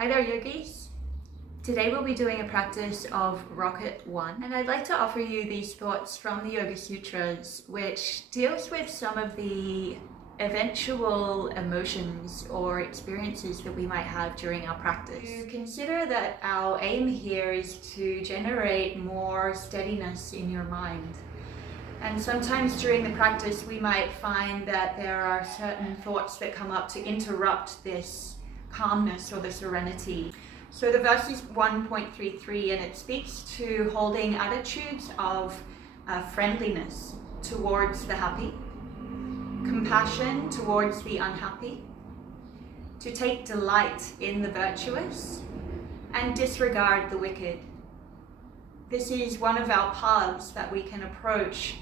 Hi there, yogis. Today we'll be doing a practice of Rocket 1, and I'd like to offer you these thoughts from the Yoga Sutras, which deals with some of the eventual emotions or experiences that we might have during our practice. You consider that our aim here is to generate more steadiness in your mind. And sometimes during the practice we might find that there are certain thoughts that come up to interrupt this calmness or the serenity. So the verse is 1.33 and it speaks to holding attitudes of friendliness towards the happy, compassion towards the unhappy, to take delight in the virtuous and disregard the wicked. This is one of our paths that we can approach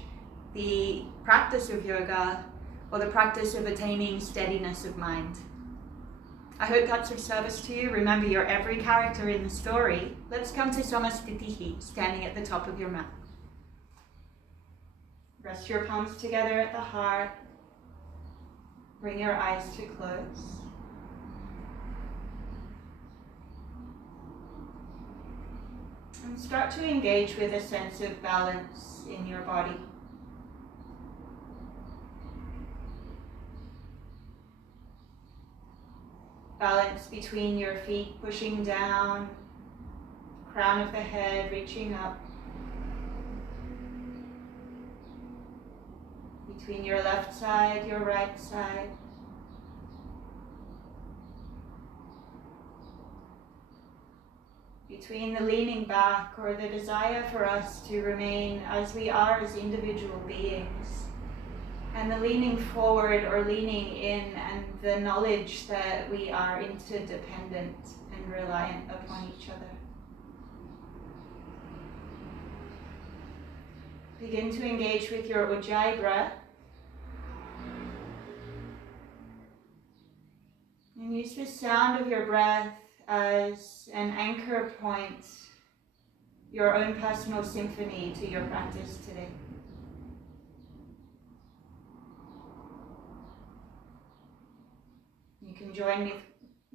the practice of yoga or the practice of attaining steadiness of mind. I hope that's of service to you. Remember, you're every character in the story. Let's come to Samastitihi, standing at the top of your mat. Rest your palms together at the heart. Bring your eyes to close. And start to engage with a sense of balance in your body. Balance between your feet pushing down, crown of the head reaching up. Between your left side, your right side. Between the leaning back or the desire for us to remain as we are as individual beings, and the leaning forward or leaning in and the knowledge that we are interdependent and reliant upon each other. Begin to engage with your Ujjayi breath. And use the sound of your breath as an anchor point, your own personal symphony to your practice today. You can join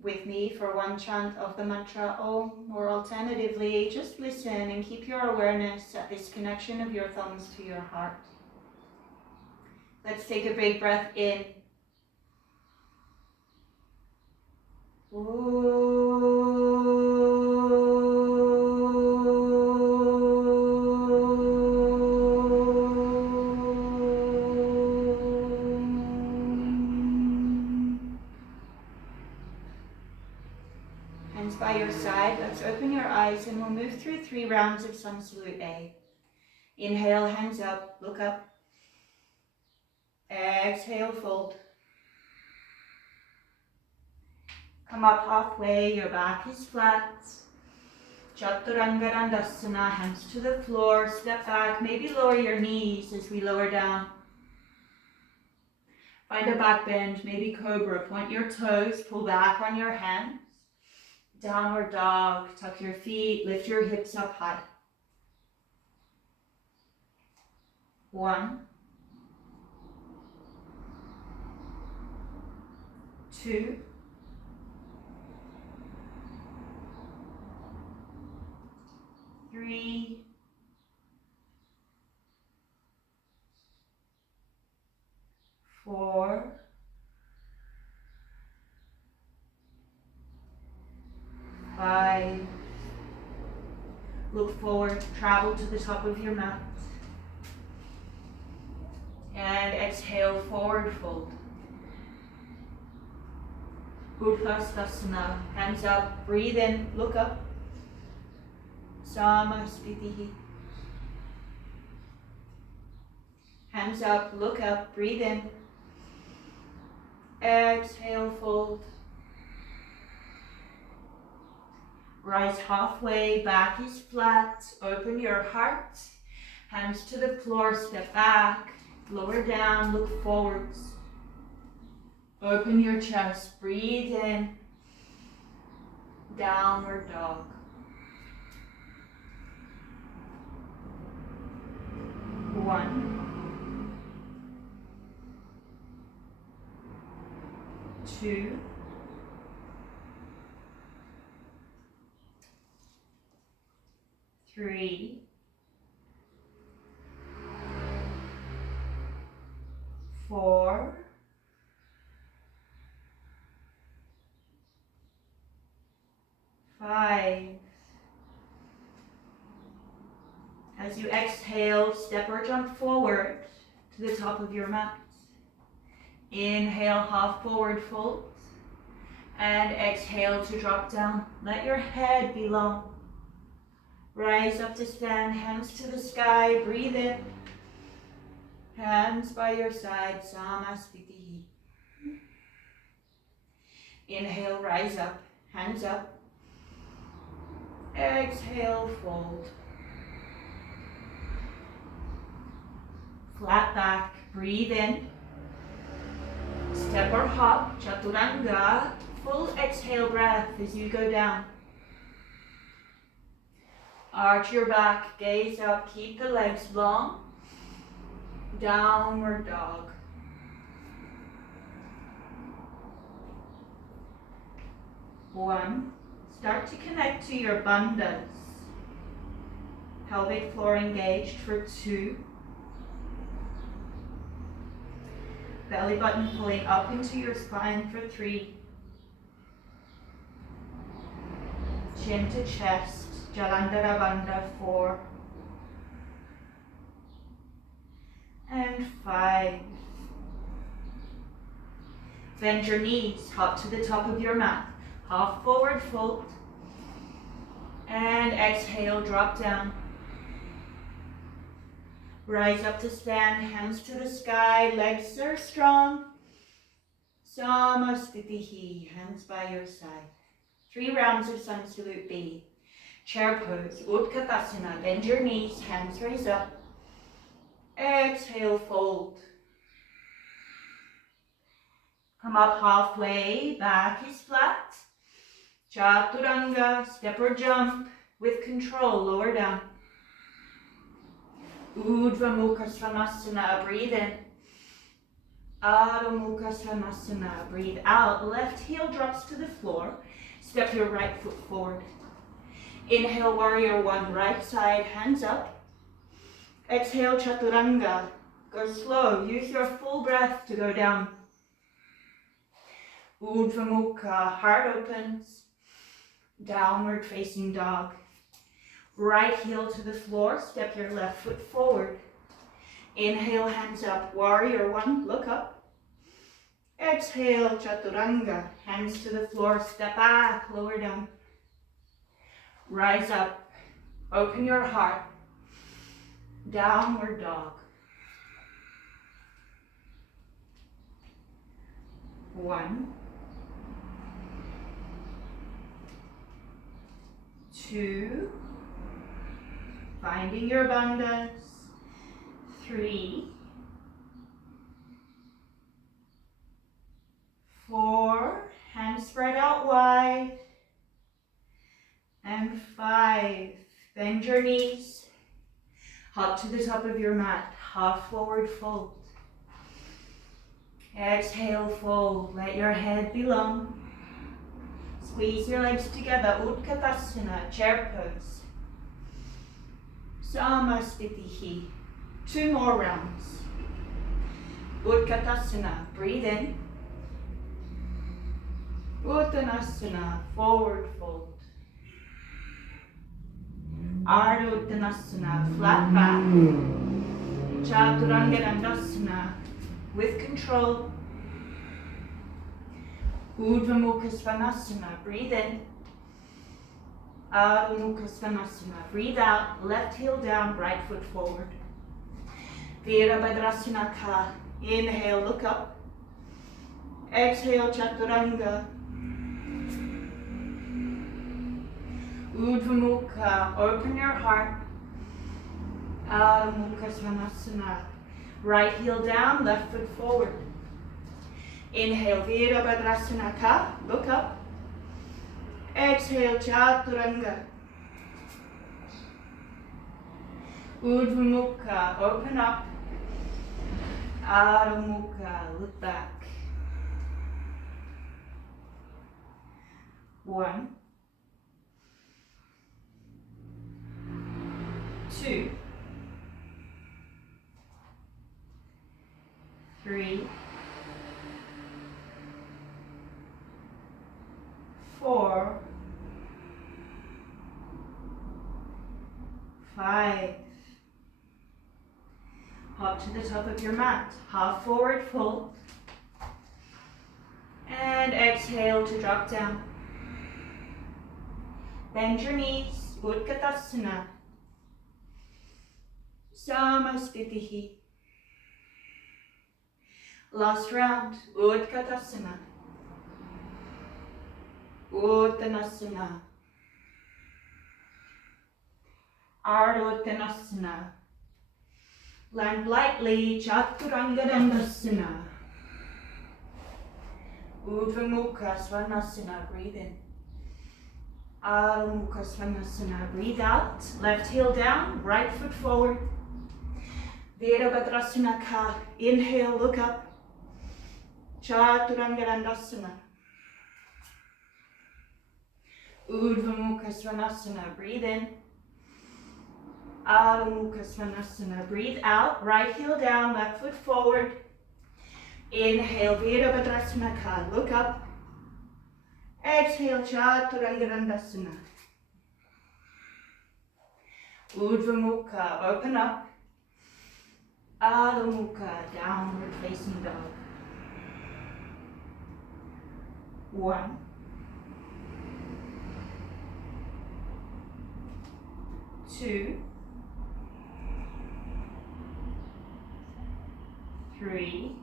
with me for one chant of the mantra Om, or alternatively, just listen and keep your awareness at this connection of your thumbs to your heart. Let's take a big breath in. Hands by your side. Let's open your eyes and we'll move through 3 rounds of Sun Salute A. Inhale, hands up, look up. Exhale, fold. Come up halfway, your back is flat. Chaturanga Dandasana, hands to the floor, step back, maybe lower your knees as we lower down. Find a back bend, maybe cobra, point your toes, pull back on your hands. Downward dog, tuck your feet, lift your hips up high. 1, 2, 3, 4, 5. Look forward, travel to the top of your mat. And exhale, forward fold. Utthastasana, hands up, breathe in, look up. Samastitihi. Hands up, look up, breathe in. Exhale, fold. Rise halfway, back is flat, open your heart. Hands to the floor, step back, lower down, look forwards. Open your chest, breathe in. Downward dog. 1, 2, 3, 4, 5. As you exhale, step or jump forward to the top of your mat. Inhale, half forward fold. And exhale to drop down. Let your head be long. Rise up to stand, hands to the sky, breathe in. Hands by your side, Samasthiti. Inhale, rise up, hands up. Exhale, fold. Flat back, breathe in. Step or hop, Chaturanga. Full exhale breath as you go down. Arch your back, gaze up, keep the legs long. Downward dog. One. Start to connect to your bandhas. Pelvic floor engaged for 2. Belly button pulling up into your spine for 3. Chin to chest, Jalandhara Bandha 4. And 5. Bend your knees, hop to the top of your mat. Half forward fold. And exhale, drop down. Rise up to stand, hands to the sky, legs are strong. Samasthiti, hands by your side. 3 rounds of sun salute B. Chair pose, Utkatasana, bend your knees, hands raise up. Exhale, fold. Come up halfway, back is flat. Chaturanga, step or jump with control, lower down. Urdhva Mukha Svanasana, breathe in. Adho Mukha Svanasana, breathe out. Left heel drops to the floor. Step your right foot forward. Inhale, warrior 1, right side, hands up. Exhale, Chaturanga. Go slow, use your full breath to go down. Urdhva Mukha, heart opens. Downward facing dog. Right heel to the floor, step your left foot forward. Inhale, hands up, warrior 1, look up. Exhale, Chaturanga, hands to the floor, step back, lower down. Rise up, open your heart. Downward dog. 1, 2, finding your bandhas. 3, 4, hands spread out wide. And 5, bend your knees. Hop to the top of your mat, half forward fold. Exhale, fold, let your head be long. Squeeze your legs together, Utkatasana, chair pose. Samasthiti. 2 more rounds. Utkatasana, breathe in. Uttanasana, forward fold. Ardha Uttanasana, flat back. Chaturanga Dandasana, with control. Urdhva Mukha Svanasana, breathe in. Adho Mukha Svanasana, breathe out, left heel down, right foot forward. Virabhadrasana Ka, inhale, look up. Exhale, Chaturanga. Urdhva Mukha, open your heart. Adho Mukha Svanasana, right heel down, left foot forward. Inhale, Virabhadrasana Ka, look up. Exhale, Chaturanga. Urdhva Mukha, open up. Adho Mukha, look back. 1, 2, 3, 4, 5. Hop to the top of your mat. Half forward fold. And exhale to drop down. Bend your knees. Utkatasana. Samasthitihi. Last round. Utkatasana. Uttanasana. Ardha-uttanasana. Land lightly. Chaturanga Dandasana. Urdhva Mukha Svanasana. Breathe in. Adho Mukha Svanasana. Breathe out. Left heel down. Right foot forward. Virabhadrasana Ka. Inhale. Look up. Chaturanga Dandasana. Urdhva Mukha Svanasana. Breathe in. Adho Mukha Svanasana. Breathe out. Right heel down. Left foot forward. Inhale, Virabhadrasana Ka. Look up. Exhale, Chaturanga Dandasana. Urdhva Mukha. Open up. Adho Mukha. Downward facing dog. 1. 2. 3.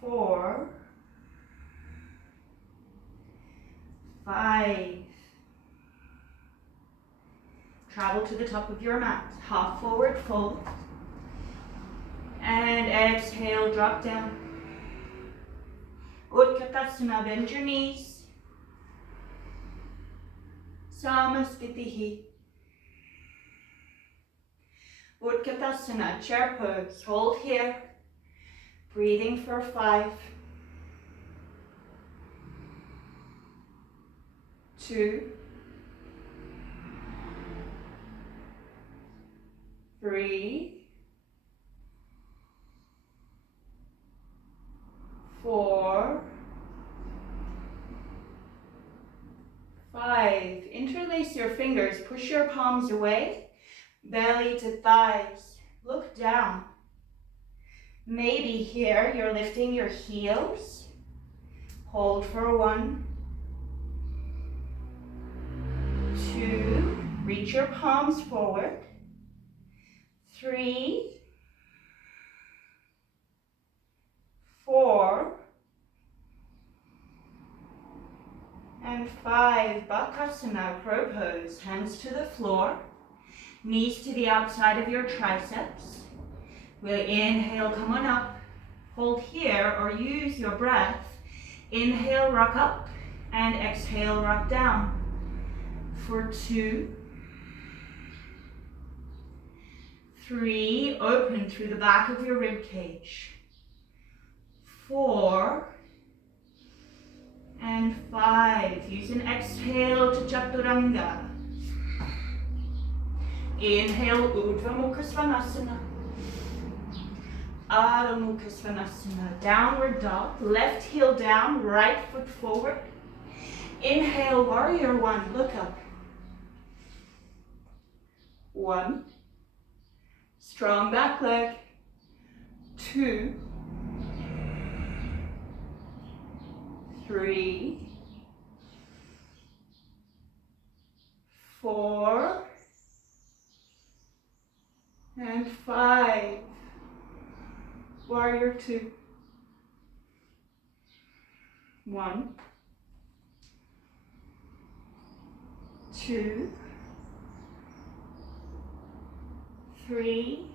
4. 5. Travel to the top of your mat. Half forward fold. And exhale, drop down. Utkatasana, bend your knees. Samasthitihi. Utkatasana, chair pose. Hold here. Breathing for 5. 2. 3. 4. 5. Interlace your fingers. Push your palms away. Belly to thighs. Look down. Maybe here you're lifting your heels. Hold for 1. 2. Reach your palms forward. 3. 4. And 5. Bakasana, crow pose. Hands to the floor. Knees to the outside of your triceps. We'll inhale, come on up. Hold here or use your breath. Inhale, rock up. And exhale, rock down. For 2. 3. Open through the back of your rib cage. 4. And 5. Use an exhale to Chaturanga. Inhale, Urdhva Mukha Svanasana. Adho Mukha Svanasana. Downward dog. Left heel down, right foot forward. Inhale, Warrior 1. Look up. 1. Strong back leg. 2. 3. 4. And 5. Warrior 2. 1. 2. 3.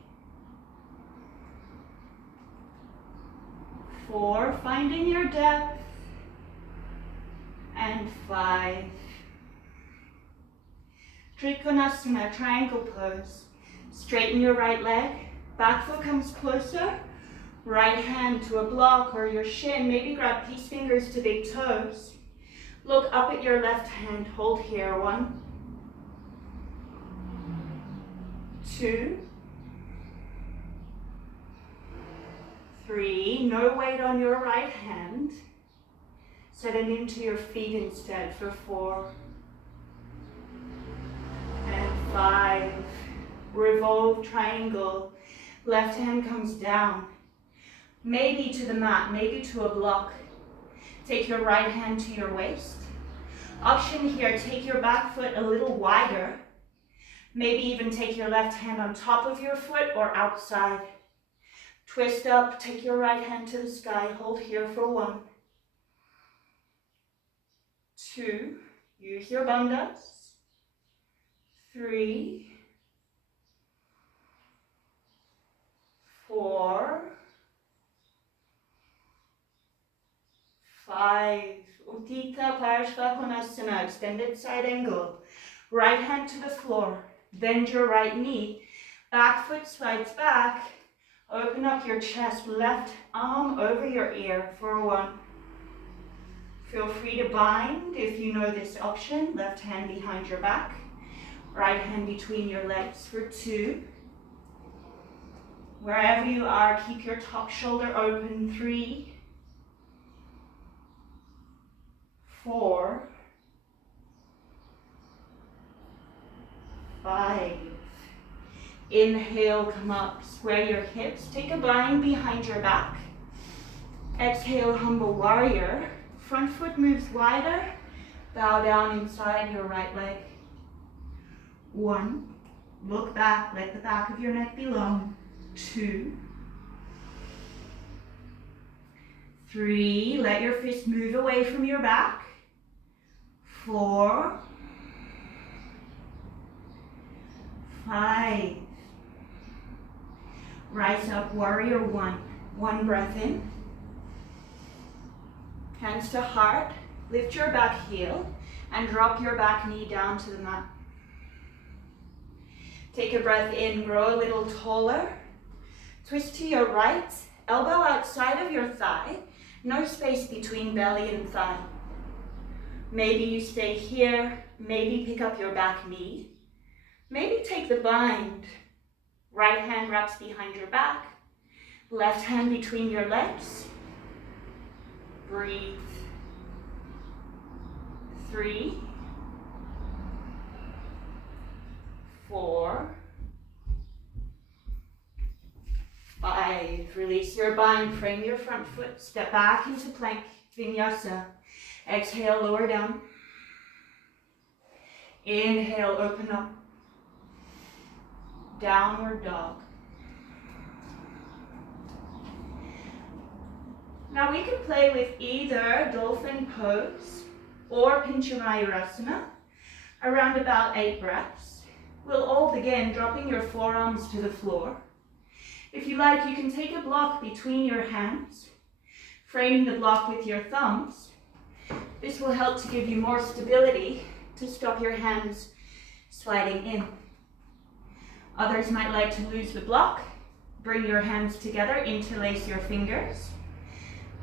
4. Finding your depth. And 5. Trikonasana, triangle pose. Straighten your right leg. Back foot comes closer. Right hand to a block or your shin. Maybe grab peace fingers to big toes. Look up at your left hand, hold here. 1, 2, 3. No weight on your right hand. Set it into your feet instead for 4 and 5. Revolve triangle. Left hand comes down. Maybe to the mat, maybe to a block. Take your right hand to your waist. Option here, take your back foot a little wider. Maybe even take your left hand on top of your foot or outside. Twist up, take your right hand to the sky, hold here for 1, 2, use your bandhas, 3, 4, 5. Uttita Parshvakonasana, extended side angle. Right hand to the floor, bend your right knee, back foot slides back, open up your chest, left arm over your ear for 1. Feel free to bind if you know this option, left hand behind your back, right hand between your legs for 2. Wherever you are, keep your top shoulder open, 3, 4, 5. Inhale, come up, square your hips, take a bind behind your back. Exhale, humble warrior. Front foot moves wider, bow down inside your right leg. 1, look back, let the back of your neck be long. 2, 3, let your fist move away from your back. 4, 5. Rise up, warrior 1. 1 breath in. Hands to heart. Lift your back heel and drop your back knee down to the mat. Take a breath in, grow a little taller. Twist to your right, elbow outside of your thigh. No space between belly and thigh. Maybe you stay here, maybe pick up your back knee. Maybe take the bind. Right hand wraps behind your back. Left hand between your legs. Breathe. 3, 4, 5. Release your bind, frame your front foot, step back into plank vinyasa. Exhale, lower down. Inhale, open up. Downward dog. Now we can play with either dolphin pose or Pinchamayurasana, around about 8 breaths. We'll all begin dropping your forearms to the floor. If you like, you can take a block between your hands, framing the block with your thumbs. This will help to give you more stability to stop your hands sliding in. Others might like to lose the block. Bring your hands together, interlace your fingers.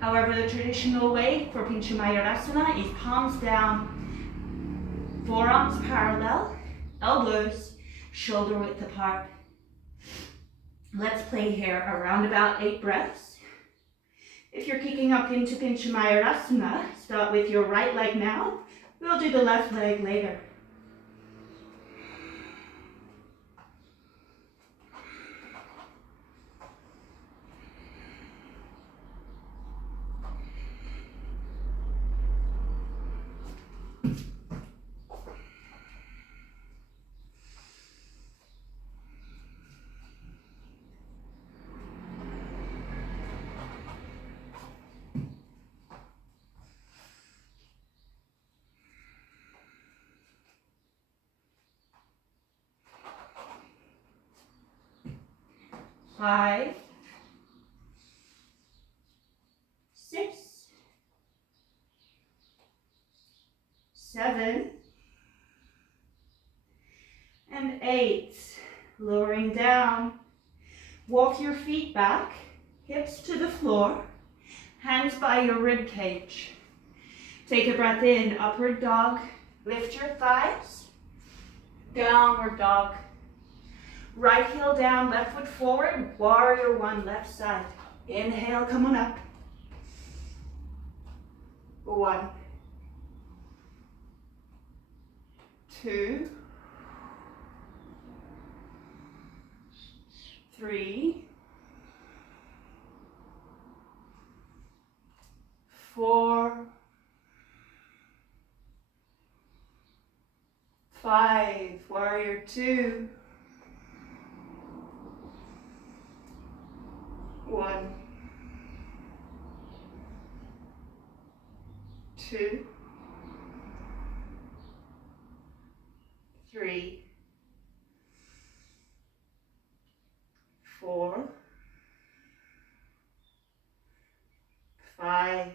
However, the traditional way for Pinchamayurasana is palms down, forearms parallel, elbows shoulder width apart. Let's play here around about 8 breaths. If you're kicking up into Pinchamayurasana, start with your right leg now. We'll do the left leg later. Five, 6, 7, and 8. Lowering down. Walk your feet back, hips to the floor, hands by your rib cage. Take a breath in, upward dog. Lift your thighs. Downward dog. Right heel down, left foot forward. Warrior one, left side. Inhale, come on up. 1, 2, 3, 4, 5, warrior 2, 1, 2, 3, 4, 5.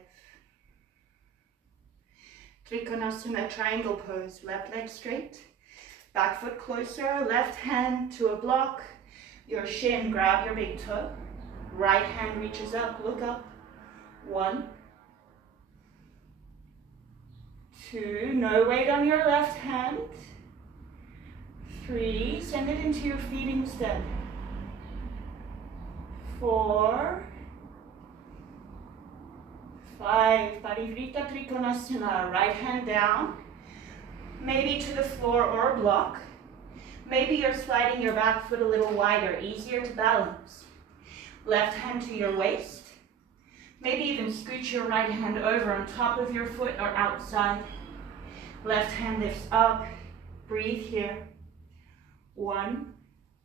Trikonasana, triangle pose. Left leg straight, back foot closer, left hand to a block. Your shin, grab your big toe. Right hand reaches up, look up. 1, 2, no weight on your left hand. 3, send it into your feet instead. 4, 5, Parivrita Trikonasana, right hand down, maybe to the floor or a block. Maybe you're sliding your back foot a little wider, easier to balance. Left hand to your waist. Maybe even scooch your right hand over on top of your foot or outside. Left hand lifts up, breathe here. 1,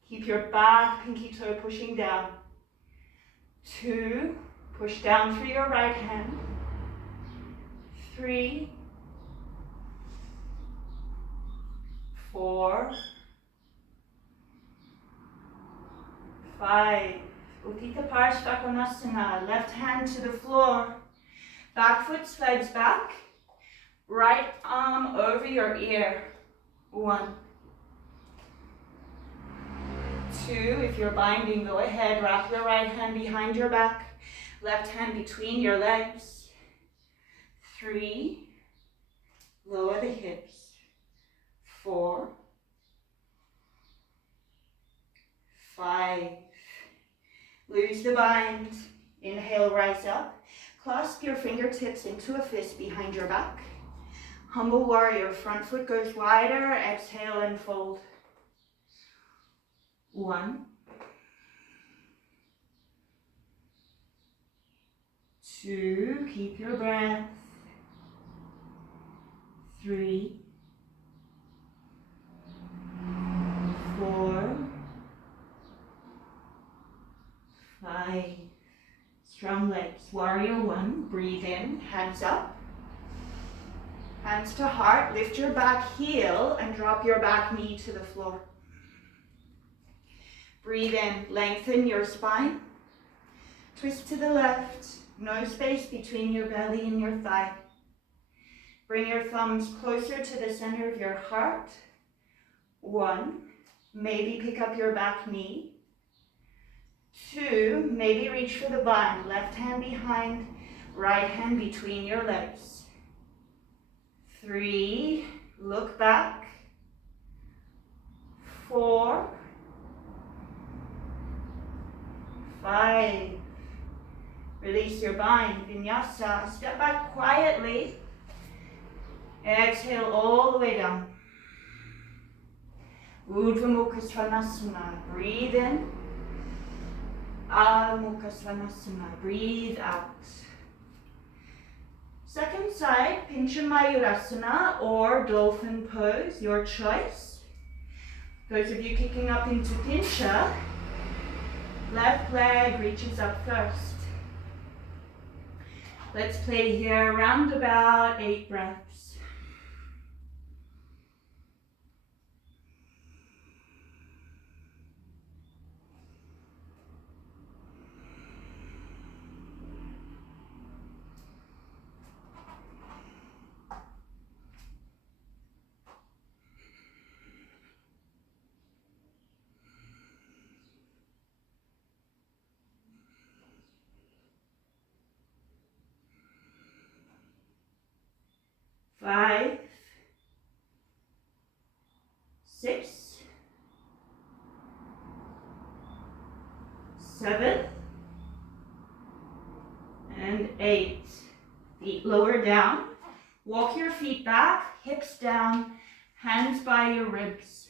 keep your back pinky toe pushing down. 2, push down through your right hand. 3, 4, 5. Uttita Parshvakonasana, left hand to the floor. Back foot slides back. Right arm over your ear. 1, 2, if you're binding, go ahead. Wrap your right hand behind your back. Left hand between your legs. 3, lower the hips. 4, 5, lose the bind. Inhale, rise up. Clasp your fingertips into a fist behind your back. Humble warrior, front foot goes wider. Exhale and fold. 1, 2, keep your breath. 3, 4, 5. Strong legs. Warrior 1, breathe in, hands up. Hands to heart, lift your back heel and drop your back knee to the floor. Breathe in, lengthen your spine. Twist to the left, no space between your belly and your thigh. Bring your thumbs closer to the center of your heart. 1, maybe pick up your back knee. 2, maybe reach for the bind. Left hand behind, right hand between your legs. 3, look back. 4, 5, release your bind. Vinyasa, step back quietly. Exhale all the way down. Urdhva Mukha Svanasana, breathe in. Adho Mukha Svanasana, breathe out. Second side, Pincha Mayurasana or dolphin pose, your choice. Those of you kicking up into Pincha, left leg reaches up first. Let's play here around about 8 breaths. 5, 6, 7, and 8. Feet lower down. Walk your feet back, hips down, hands by your ribs.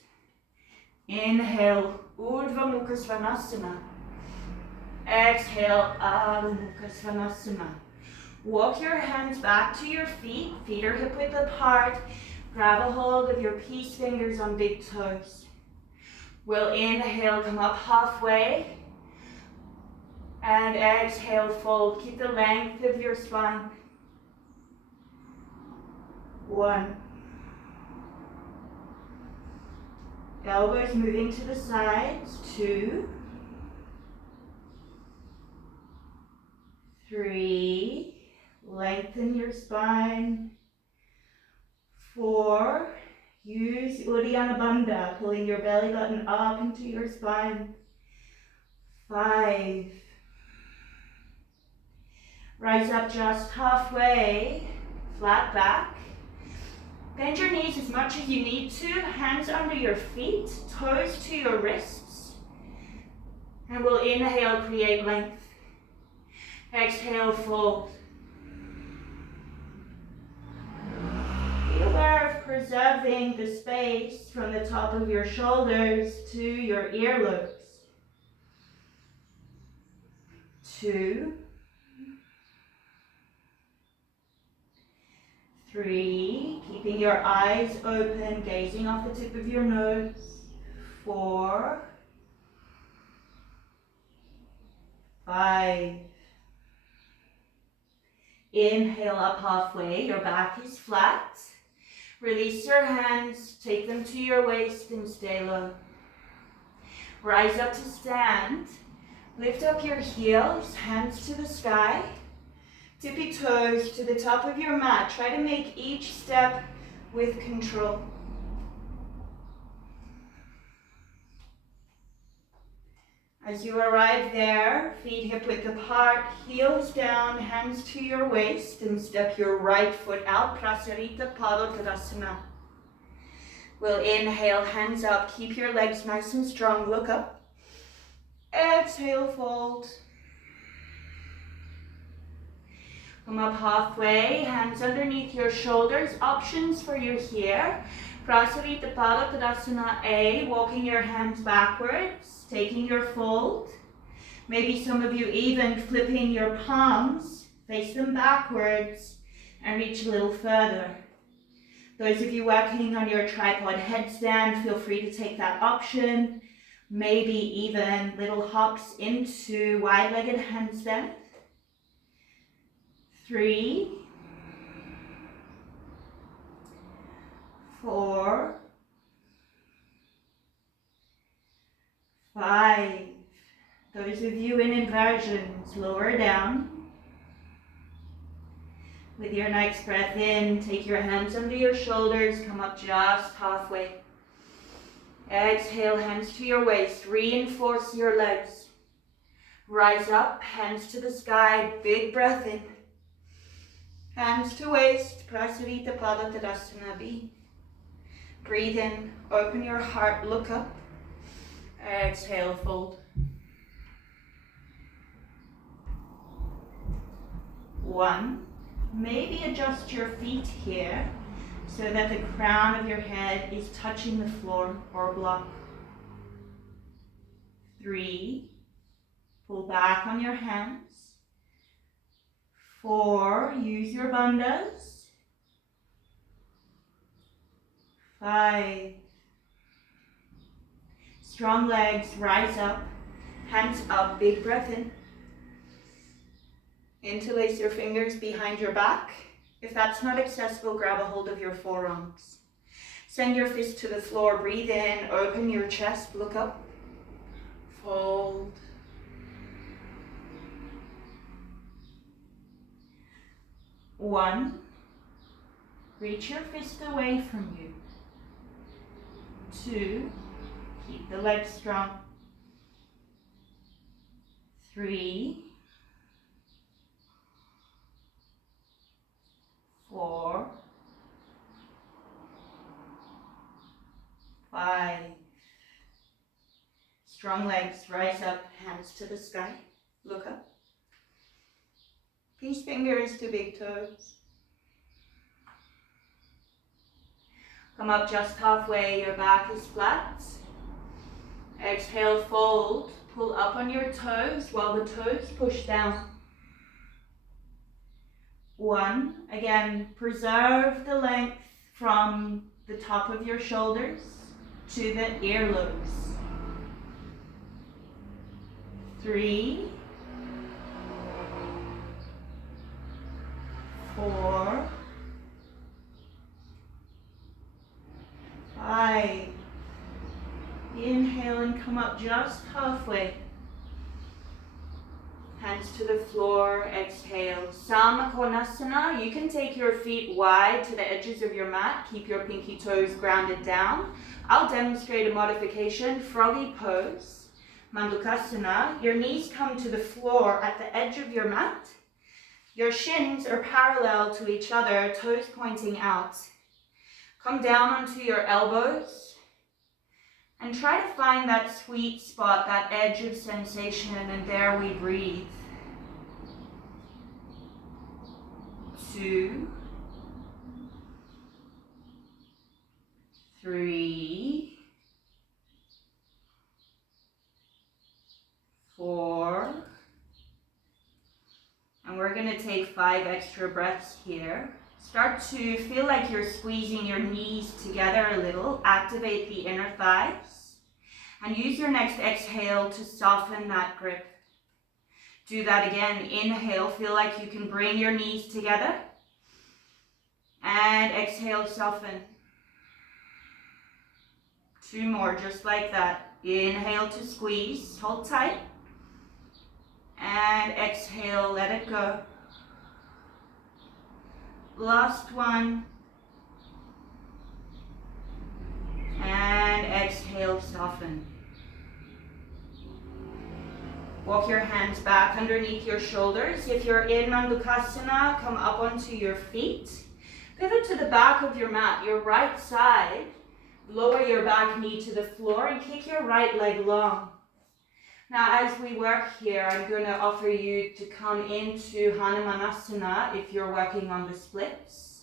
Inhale, Urdhva Mukha Svanasana. Exhale, Adho Mukha Svanasana. Walk your hands back to your feet. Feet are hip width apart. Grab a hold of your peace fingers on big toes. We'll inhale, come up halfway. And exhale, fold. Keep the length of your spine. 1. Elbows moving to the sides. 2. 3. Lengthen your spine. 4. Use Uddiyana Bandha, pulling your belly button up into your spine. 5. Rise up just halfway, flat back. Bend your knees as much as you need to, hands under your feet, toes to your wrists. And we'll inhale, create length. Exhale, fold. Be aware of preserving the space from the top of your shoulders to your earlobes. 2, 3, keeping your eyes open, gazing off the tip of your nose. 4, 5. Inhale up halfway, your back is flat. Release your hands, take them to your waist and stay low. Rise up to stand. Lift up your heels, hands to the sky. Tippy toes to the top of your mat. Try to make each step with control. As you arrive there, feet hip width apart, heels down, hands to your waist, and step your right foot out, Prasarita Padottanasana. We'll inhale, hands up, keep your legs nice and strong, look up. Exhale, fold. Come up halfway, hands underneath your shoulders. Options for you here. Prasarita Padottanasana A, walking your hands backwards, taking your fold. Maybe some of you even flipping your palms, face them backwards, and reach a little further. Those of you working on your tripod headstand, feel free to take that option. Maybe even little hops into wide-legged handstand. 3, 4, 5. Those of you in inversions, lower down. With your next breath in, take your hands under your shoulders, come up just halfway. Exhale, hands to your waist, reinforce your legs. Rise up, hands to the sky, big breath in. Hands to waist, Prasarita Padottanasana B. Breathe in, open your heart, look up. Exhale, fold. 1. Maybe adjust your feet here so that the crown of your head is touching the floor or block. 3. Pull back on your hands. 4. Use your bandhas. 5. Strong legs, rise up, hands up, big breath in. Interlace your fingers behind your back. If that's not accessible, grab a hold of your forearms. Send your fist to the floor, breathe in, open your chest, look up, fold. 1, reach your fist away from you. 2, keep the legs strong. 3, 4, Strong legs, rise up, hands to the sky, look up. Pinch fingers to big toes. Come up just halfway, your back is flat. Exhale, fold, pull up on your toes while the toes push down. 1, again, preserve the length from the top of your shoulders to the earlobes. 3, 4, 5. Inhale and come up just halfway. Hands to the floor, exhale. Samakonasana, you can take your feet wide to the edges of your mat. Keep your pinky toes grounded down. I'll demonstrate a modification, froggy pose. Mandukasana, your knees come to the floor at the edge of your mat. Your shins are parallel to each other, toes pointing out. Come down onto your elbows and try to find that sweet spot, that edge of sensation, and there we breathe. 2, 3, 4, and we're going to take 5 extra breaths here. Start to feel like you're squeezing your knees together a little. Activate the inner thighs. And use your next exhale to soften that grip. Do that again. Inhale, feel like you can bring your knees together. And exhale, soften. 2 more, just like that. Inhale to squeeze, hold tight. And exhale, let it go. Last one. And exhale, soften. Walk your hands back underneath your shoulders. If you're in Mandukasana, come up onto your feet. Pivot to the back of your mat, your right side. Lower your back knee to the floor and kick your right leg long. Now, as we work here, I'm going to offer you to come into Hanumanasana if you're working on the splits.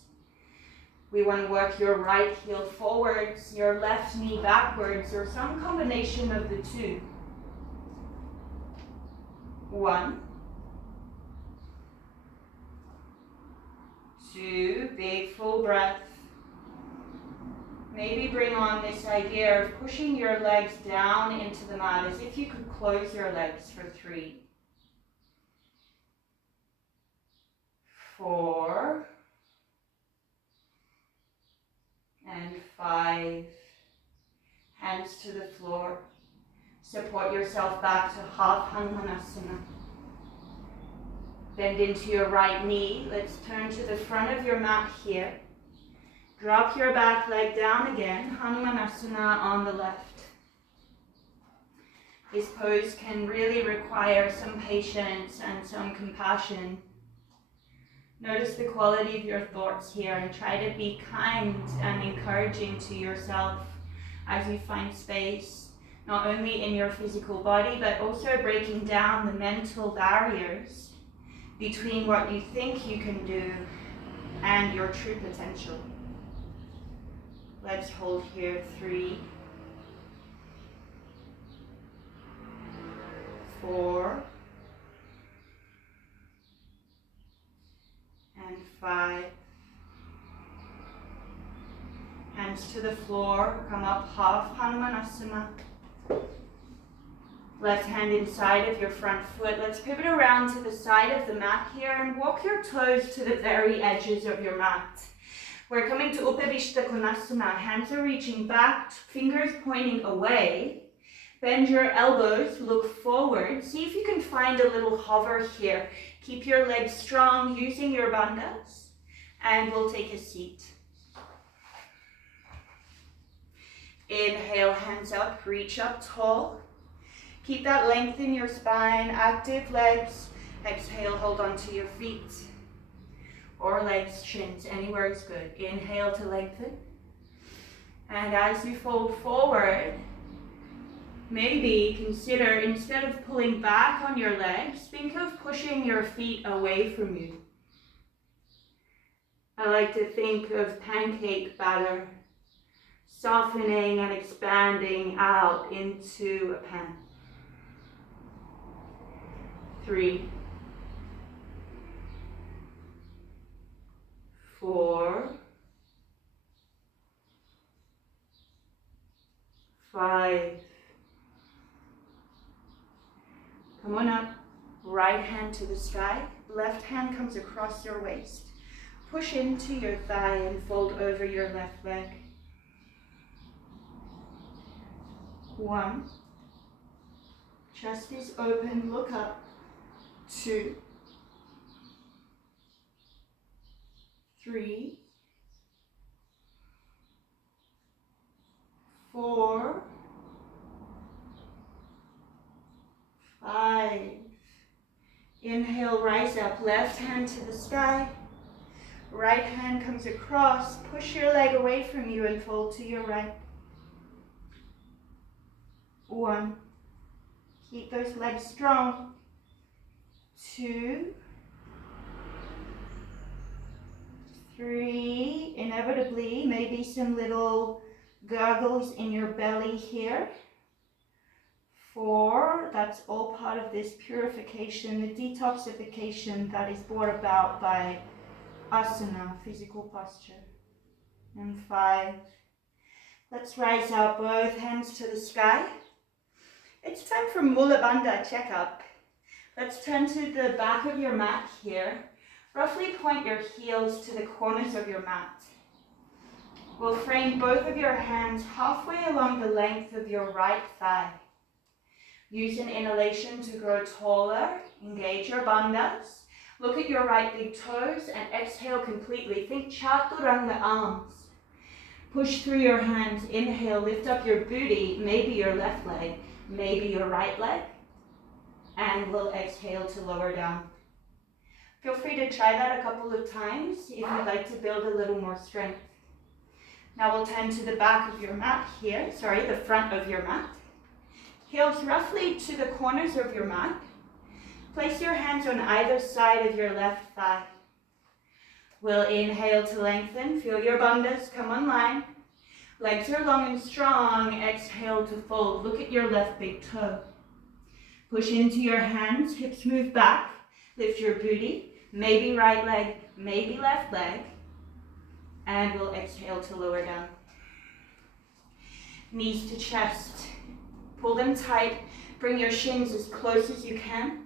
We want to work your right heel forwards, your left knee backwards, or some combination of the two. 1, 2, big full breath. Maybe bring on this idea of pushing your legs down into the mat as if you could close your legs for 3, 4, and 5. Hands to the floor. Support yourself back to half Hanumanasana. Bend into your right knee. Let's turn to the front of your mat here. Drop your back leg down again, Hanumanasana on the left. This pose can really require some patience and some compassion. Notice the quality of your thoughts here and try to be kind and encouraging to yourself as you find space, not only in your physical body, but also breaking down the mental barriers between what you think you can do and your true potential. Let's hold here. 3, 4, and 5. Hands to the floor, come up half Hanumanasana. Left hand inside of your front foot. Let's pivot around to the side of the mat here and walk your toes to the very edges of your mat. We're coming to Upavishta Konasana. Hands are reaching back, fingers pointing away. Bend your elbows, look forward. See if you can find a little hover here. Keep your legs strong using your bandhas. And we'll take a seat. Inhale, hands up, reach up tall. Keep that length in your spine, active legs. Exhale, hold on to your feet. Or legs, shins, anywhere is good. Inhale to lengthen. And as you fold forward, maybe consider, instead of pulling back on your legs, think of pushing your feet away from you. I like to think of pancake batter, softening and expanding out into a pan. 3, 4, 5. Come on up. Right hand to the sky. Left hand comes across your waist. Push into your thigh and fold over your left leg. 1. Chest is open, look up. 2, 3, 4, 5. Inhale, rise up. Left hand to the sky. Right hand comes across. Push your leg away from you and fold to your right. 1. Keep those legs strong. 2, 3. Inevitably, maybe some little gurgles in your belly here. 4. That's all part of this purification, the detoxification that is brought about by asana, physical posture. And 5. Let's rise up, both hands to the sky. It's time for Mula Bandha checkup. Let's turn to the back of your mat here. Roughly point your heels to the corners of your mat. We'll frame both of your hands halfway along the length of your right thigh. Use an inhalation to grow taller. Engage your bandhas. Look at your right big toes and exhale completely. Think chaturanga arms. Push through your hands. Inhale, lift up your booty, maybe your left leg, maybe your right leg. And we'll exhale to lower down. Feel free to try that a couple of times if you'd like to build a little more strength. Now we'll turn to the back of your mat here, the front of your mat. Heels roughly to the corners of your mat. Place your hands on either side of your left thigh. We'll inhale to lengthen. Feel your bandhas come online. Legs are long and strong. Exhale to fold. Look at your left big toe. Push into your hands. Hips move back. Lift your booty. Maybe right leg, maybe left leg. And we'll exhale to lower down. Knees to chest. Pull them tight. Bring your shins as close as you can.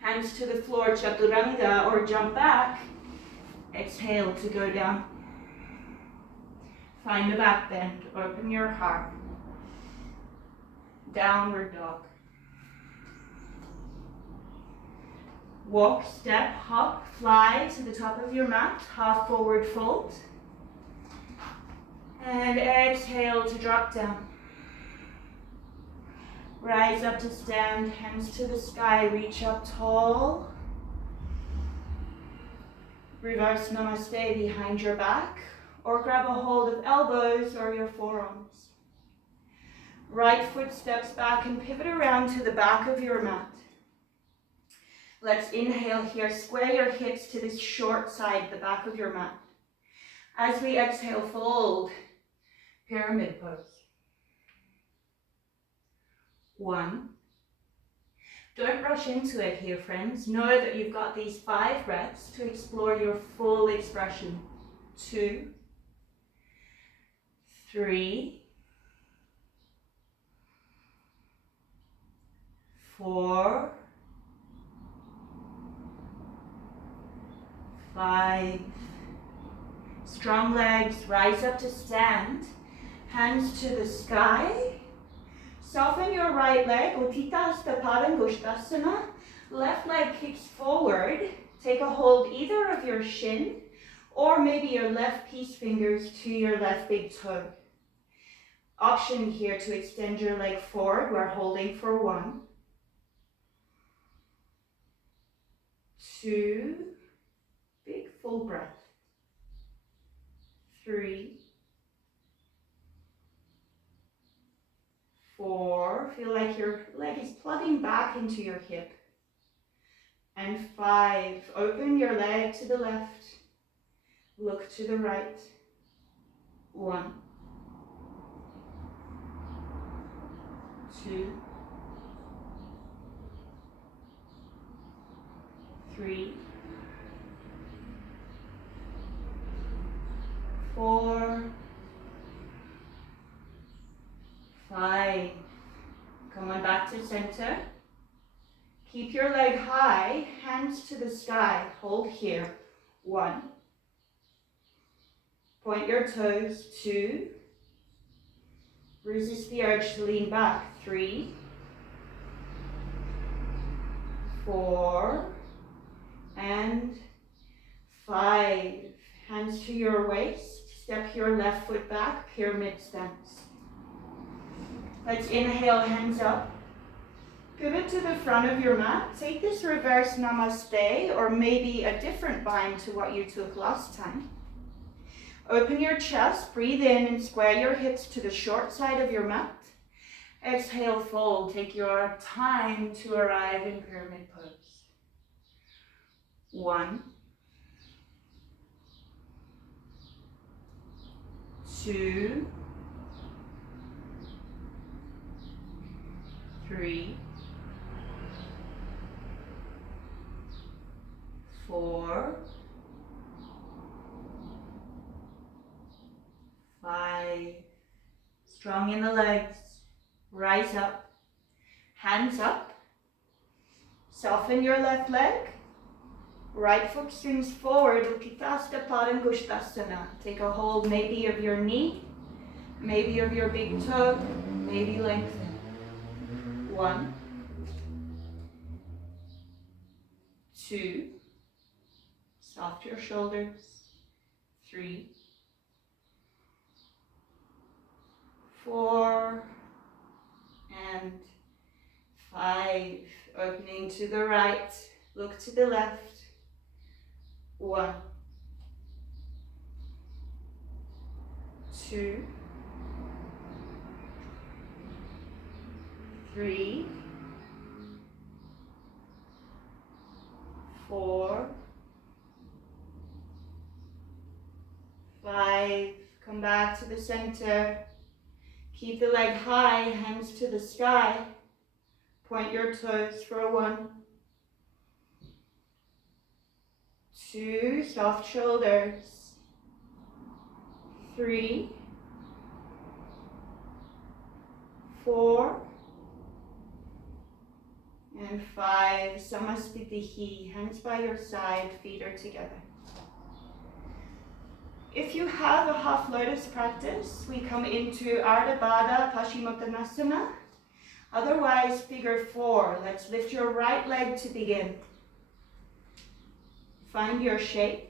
Hands to the floor, chaturanga, or jump back. Exhale to go down. Find the back bend. Open your heart. Downward dog. Walk, step, hop, fly to the top of your mat. Half forward fold. And exhale to drop down. Rise up to stand, hands to the sky, reach up tall. Reverse namaste behind your back, or grab a hold of elbows or your forearms. Right foot steps back and pivot around to the back of your mat. Let's inhale here, square your hips to this short side, the back of your mat. As we exhale, fold, pyramid pose. 1. Don't rush into it here, friends. Know that you've got these 5 breaths to explore your full expression. 2, 3, 4, 5. Strong legs, rise up to stand. Hands to the sky. Soften your right leg, Uttita Padangusthasana. Left leg kicks forward. Take a hold either of your shin or maybe your left peace fingers to your left big toe. Option here to extend your leg forward. We're holding for 1, 2, big full breath. 3, 4, feel like your leg is plugging back into your hip. And 5, open your leg to the left, look to the right. 1, 2, 3, 4, 5. Come on back to center. Keep your leg high, hands to the sky. Hold here. 1. Point your toes. 2. Resist the urge to lean back. 3, 4, and 5. Hands to your waist. Step your left foot back, pyramid stance. Let's inhale, hands up. Pivot to the front of your mat. Take this reverse namaste, or maybe a different bind to what you took last time. Open your chest, breathe in and square your hips to the short side of your mat. Exhale, fold. Take your time to arrive in pyramid pose. 1, 2, 3, 4, 5. Strong in the legs. Rise up. Hands up. Soften your left leg. Right foot swings forward. Utthita Padangusthasana. Take a hold maybe of your knee, maybe of your big toe, maybe lengthen. 1, 2. Soft your shoulders. 3, 4, and 5. Opening to the right, look to the left. 1, 2, 3, 4, 5. Come back to the center. Keep the leg high, hands to the sky. Point your toes for a 1, 2, soft shoulders. 3, 4, and 5. Samasthitihi, hands by your side, feet are together. If you have a half lotus practice, we come into Ardha Baddha Paschimottanasana. Otherwise, figure 4. Let's lift your right leg to begin. Find your shape.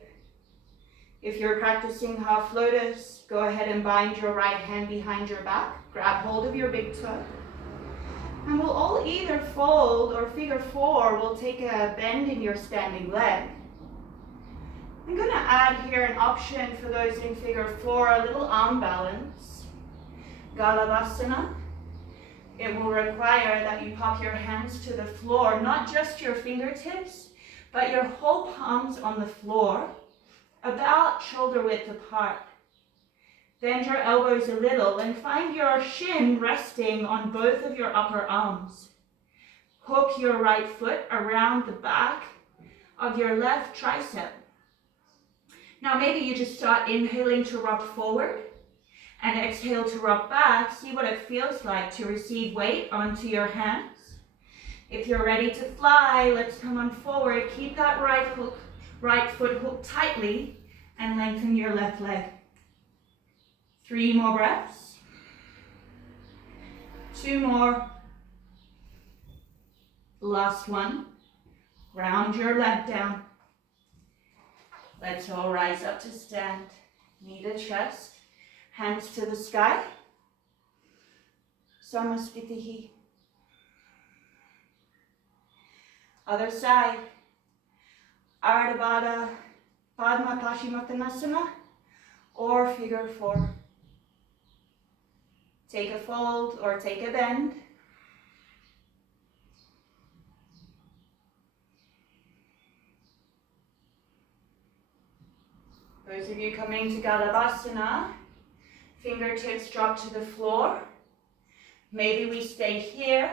If you're practicing half lotus, go ahead and bind your right hand behind your back. Grab hold of your big toe. And we'll all either fold or figure 4, we'll take a bend in your standing leg. I'm going to add here an option for those in figure 4, a little arm balance. Galavasana. It will require that you pop your hands to the floor, not just your fingertips, but your whole palms on the floor, about shoulder width apart. Bend your elbows a little and find your shin resting on both of your upper arms. Hook your right foot around the back of your left tricep. Now maybe you just start inhaling to rock forward and exhale to rock back. See what it feels like to receive weight onto your hands. If you're ready to fly, let's come on forward. Keep that right foot hooked tightly and lengthen your left leg. 3 more breaths. 2 more. Last one. Round your leg down. Let's all rise up to stand. Knee to chest. Hands to the sky. Samasthitihi. Other side. Ardha Baddha Padma Paschimottanasana or figure 4. Take a fold or take a bend. Those of you coming to Galabasana, fingertips drop to the floor. Maybe we stay here,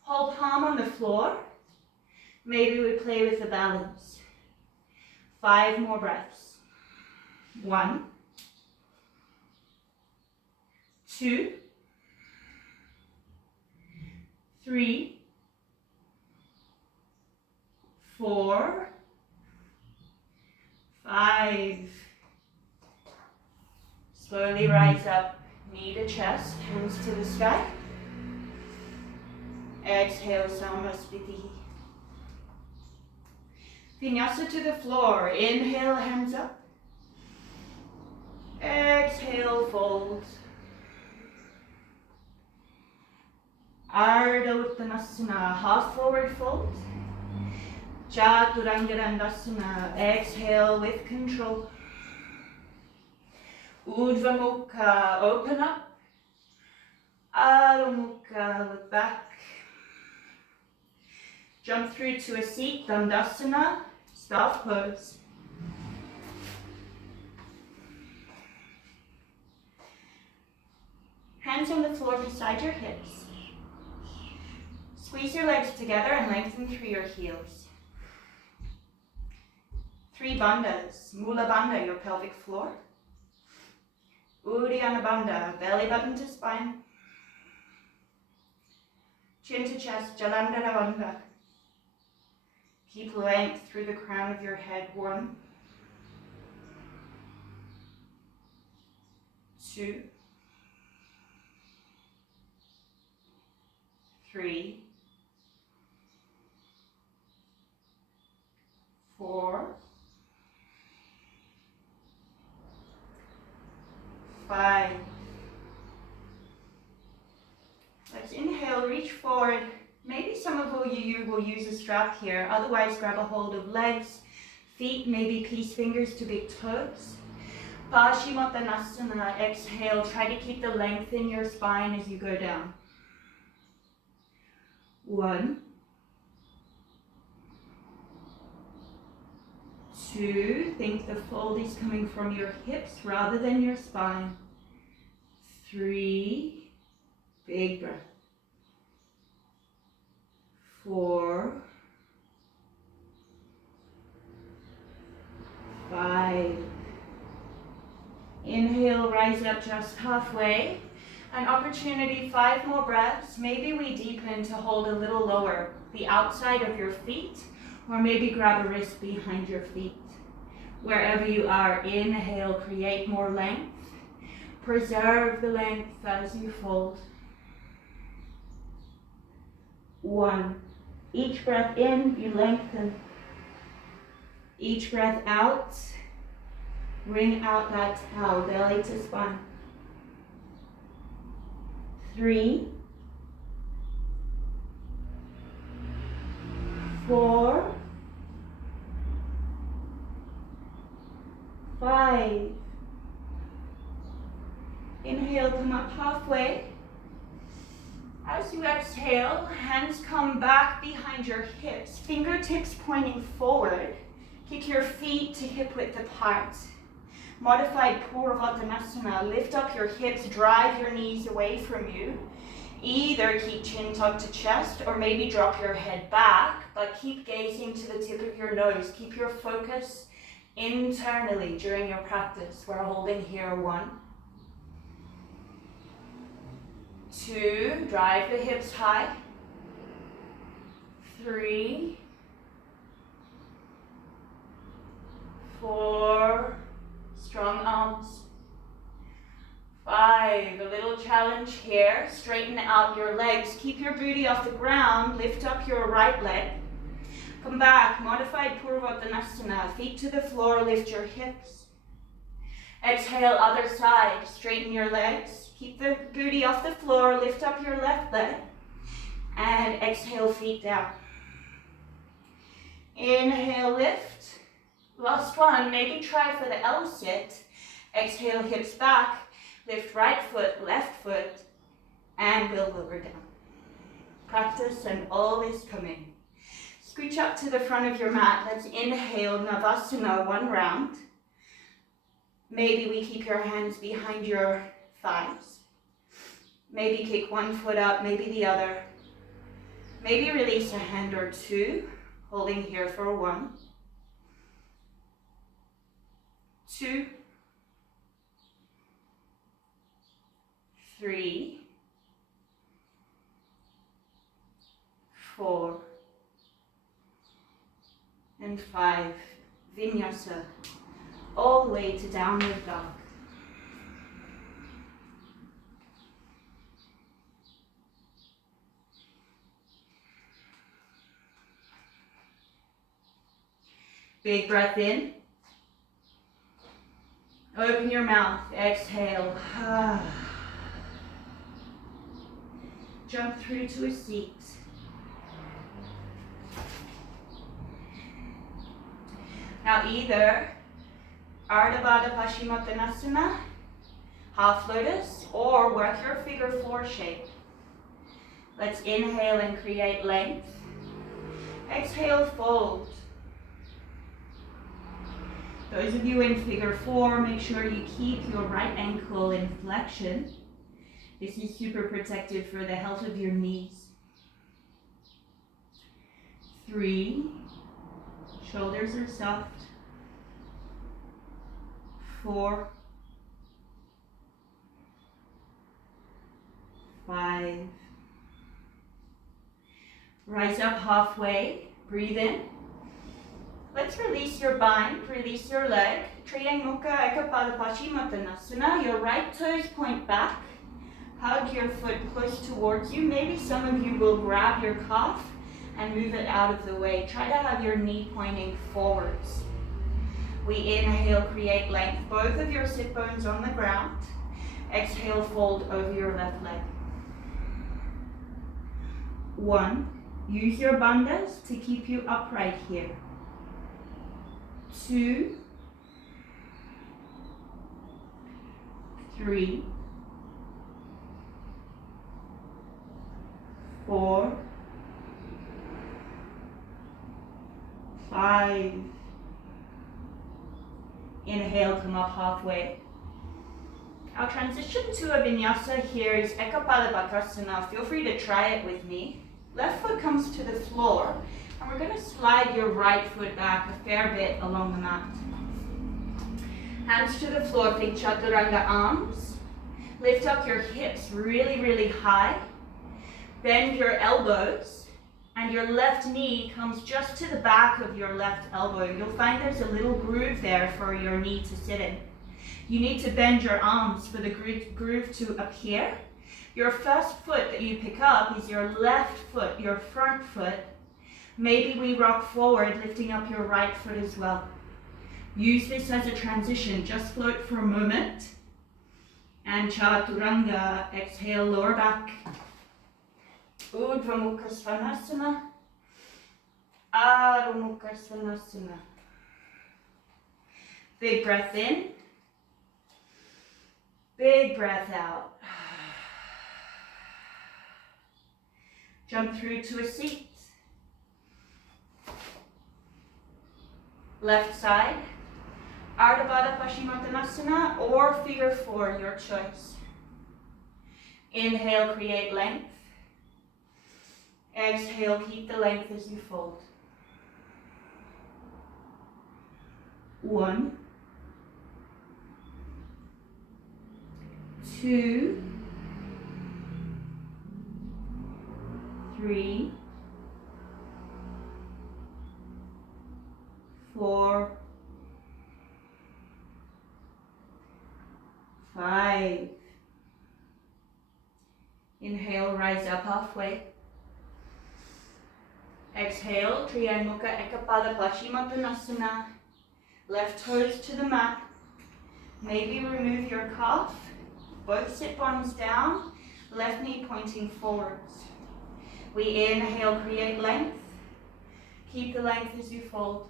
hold palm on the floor. Maybe we play with the balance. 5 more breaths. 1, 2, 3, 4, 5. Slowly rise up, knee to chest, hands to the sky. Exhale, Samasthiti. Vinyasa to the floor. Inhale, hands up. Exhale, fold. Ardha Uttanasana, half forward fold. Chaturanga. Exhale with control. Urdhva Mukha, open up. Adho Mukha, look back. Jump through to a seat, Dandasana, staff pose. Hands on the floor beside your hips. Squeeze your legs together and lengthen through your heels. 3 bandhas. Mula bandha, your pelvic floor. Uddiyana bandha, belly button to spine. Chin to chest, Jalandhara bandha. Keep length through the crown of your head. 1, 2, 3, 4, 5. Let's inhale, reach forward. Maybe some of you will use a strap here. Otherwise, grab a hold of legs, feet, maybe peace fingers to big toes. Paschimottanasana, exhale. Try to keep the length in your spine as you go down. 1, 2, think the fold is coming from your hips rather than your spine. 3, big breath. 4, 5. Inhale, rise up just halfway. An opportunity, 5 more breaths. Maybe we deepen to hold a little lower, the outside of your feet, or maybe grab a wrist behind your feet. Wherever you are, inhale, create more length. Preserve the length as you fold. 1. Each breath in, you lengthen. Each breath out, bring out that towel, belly to spine. 3, 4, 5. Inhale, come up halfway. As you exhale, hands come back behind your hips, fingertips pointing forward. Kick your feet to hip width apart. Modified Purvottanasana, lift up your hips, drive your knees away from you. Either keep chin tucked to chest or maybe drop your head back, but keep gazing to the tip of your nose. Keep your focus internally during your practice. We're holding here. 1, 2, drive the hips high. 3, 4, strong arms. 5, a little challenge here. Straighten out your legs. Keep your booty off the ground. Lift up your right leg. Come back, modified Purvottanasana. Feet to the floor, lift your hips. Exhale, other side. Straighten your legs. Keep the booty off the floor, lift up your left leg. And exhale, feet down. Inhale, lift. Last one, maybe try for the L sit. Exhale, hips back. Lift right foot, left foot, and we'll lower down. Practice and always coming. Scooch up to the front of your mat. Let's inhale Navasana, 1 round. Maybe we keep your hands behind your thighs. Maybe kick one foot up, maybe the other. Maybe release a hand or two, holding here for 1, 2, 3, 4, and 5. Vinyasa, all the way to downward dog. Big breath in. Open your mouth, exhale. Jump through to a seat. Now either Ardha Baddha Paschimottanasana, half lotus, or work your figure 4 shape. Let's inhale and create length. Exhale, fold. Those of you in figure 4, make sure you keep your right ankle in flexion. This is super protective for the health of your knees. 3, shoulders are soft. 4, 5. Rise up halfway, breathe in. Let's release your bind, release your leg. Triang Mukha Ekapada Paschimottanasana. Your right toes point back. Hug your foot close towards you. Maybe some of you will grab your calf and move it out of the way. Try to have your knee pointing forwards. We inhale, create length. Both of your sit bones on the ground. Exhale, fold over your left leg. 1. Use your bandhas to keep you upright here. 2, 3, 4, 5. Inhale, come up halfway. Our transition to a vinyasa here is Ekapada Bakasana. Feel free to try it with me. Left foot comes to the floor, and we're going to slide your right foot back a fair bit along the mat. Hands to the floor, big chaturanga arms. Lift up your hips really, really high. Bend your elbows, and your left knee comes just to the back of your left elbow. You'll find there's a little groove there for your knee to sit in. You need to bend your arms for the groove to appear. Your first foot that you pick up is your left foot, your front foot. Maybe we rock forward, lifting up your right foot as well. Use this as a transition. Just float for a moment. And chaturanga, exhale, lower back. Urdhva Mukha Svanasana. Adho Mukha Svanasana. Big breath in. Big breath out. Jump through to a seat. Left side, Ardha Baddha Paschimottanasana or figure 4, your choice. Inhale, create length. Exhale, keep the length as you fold. 1, 2, 3, 4, 5. Inhale, rise up halfway. Exhale, Triang Mukha Ekapada Paschimottanasana. Left toes to the mat. Maybe remove your calf. Both sit bones down. Left knee pointing forwards. We inhale, create length. Keep the length as you fold.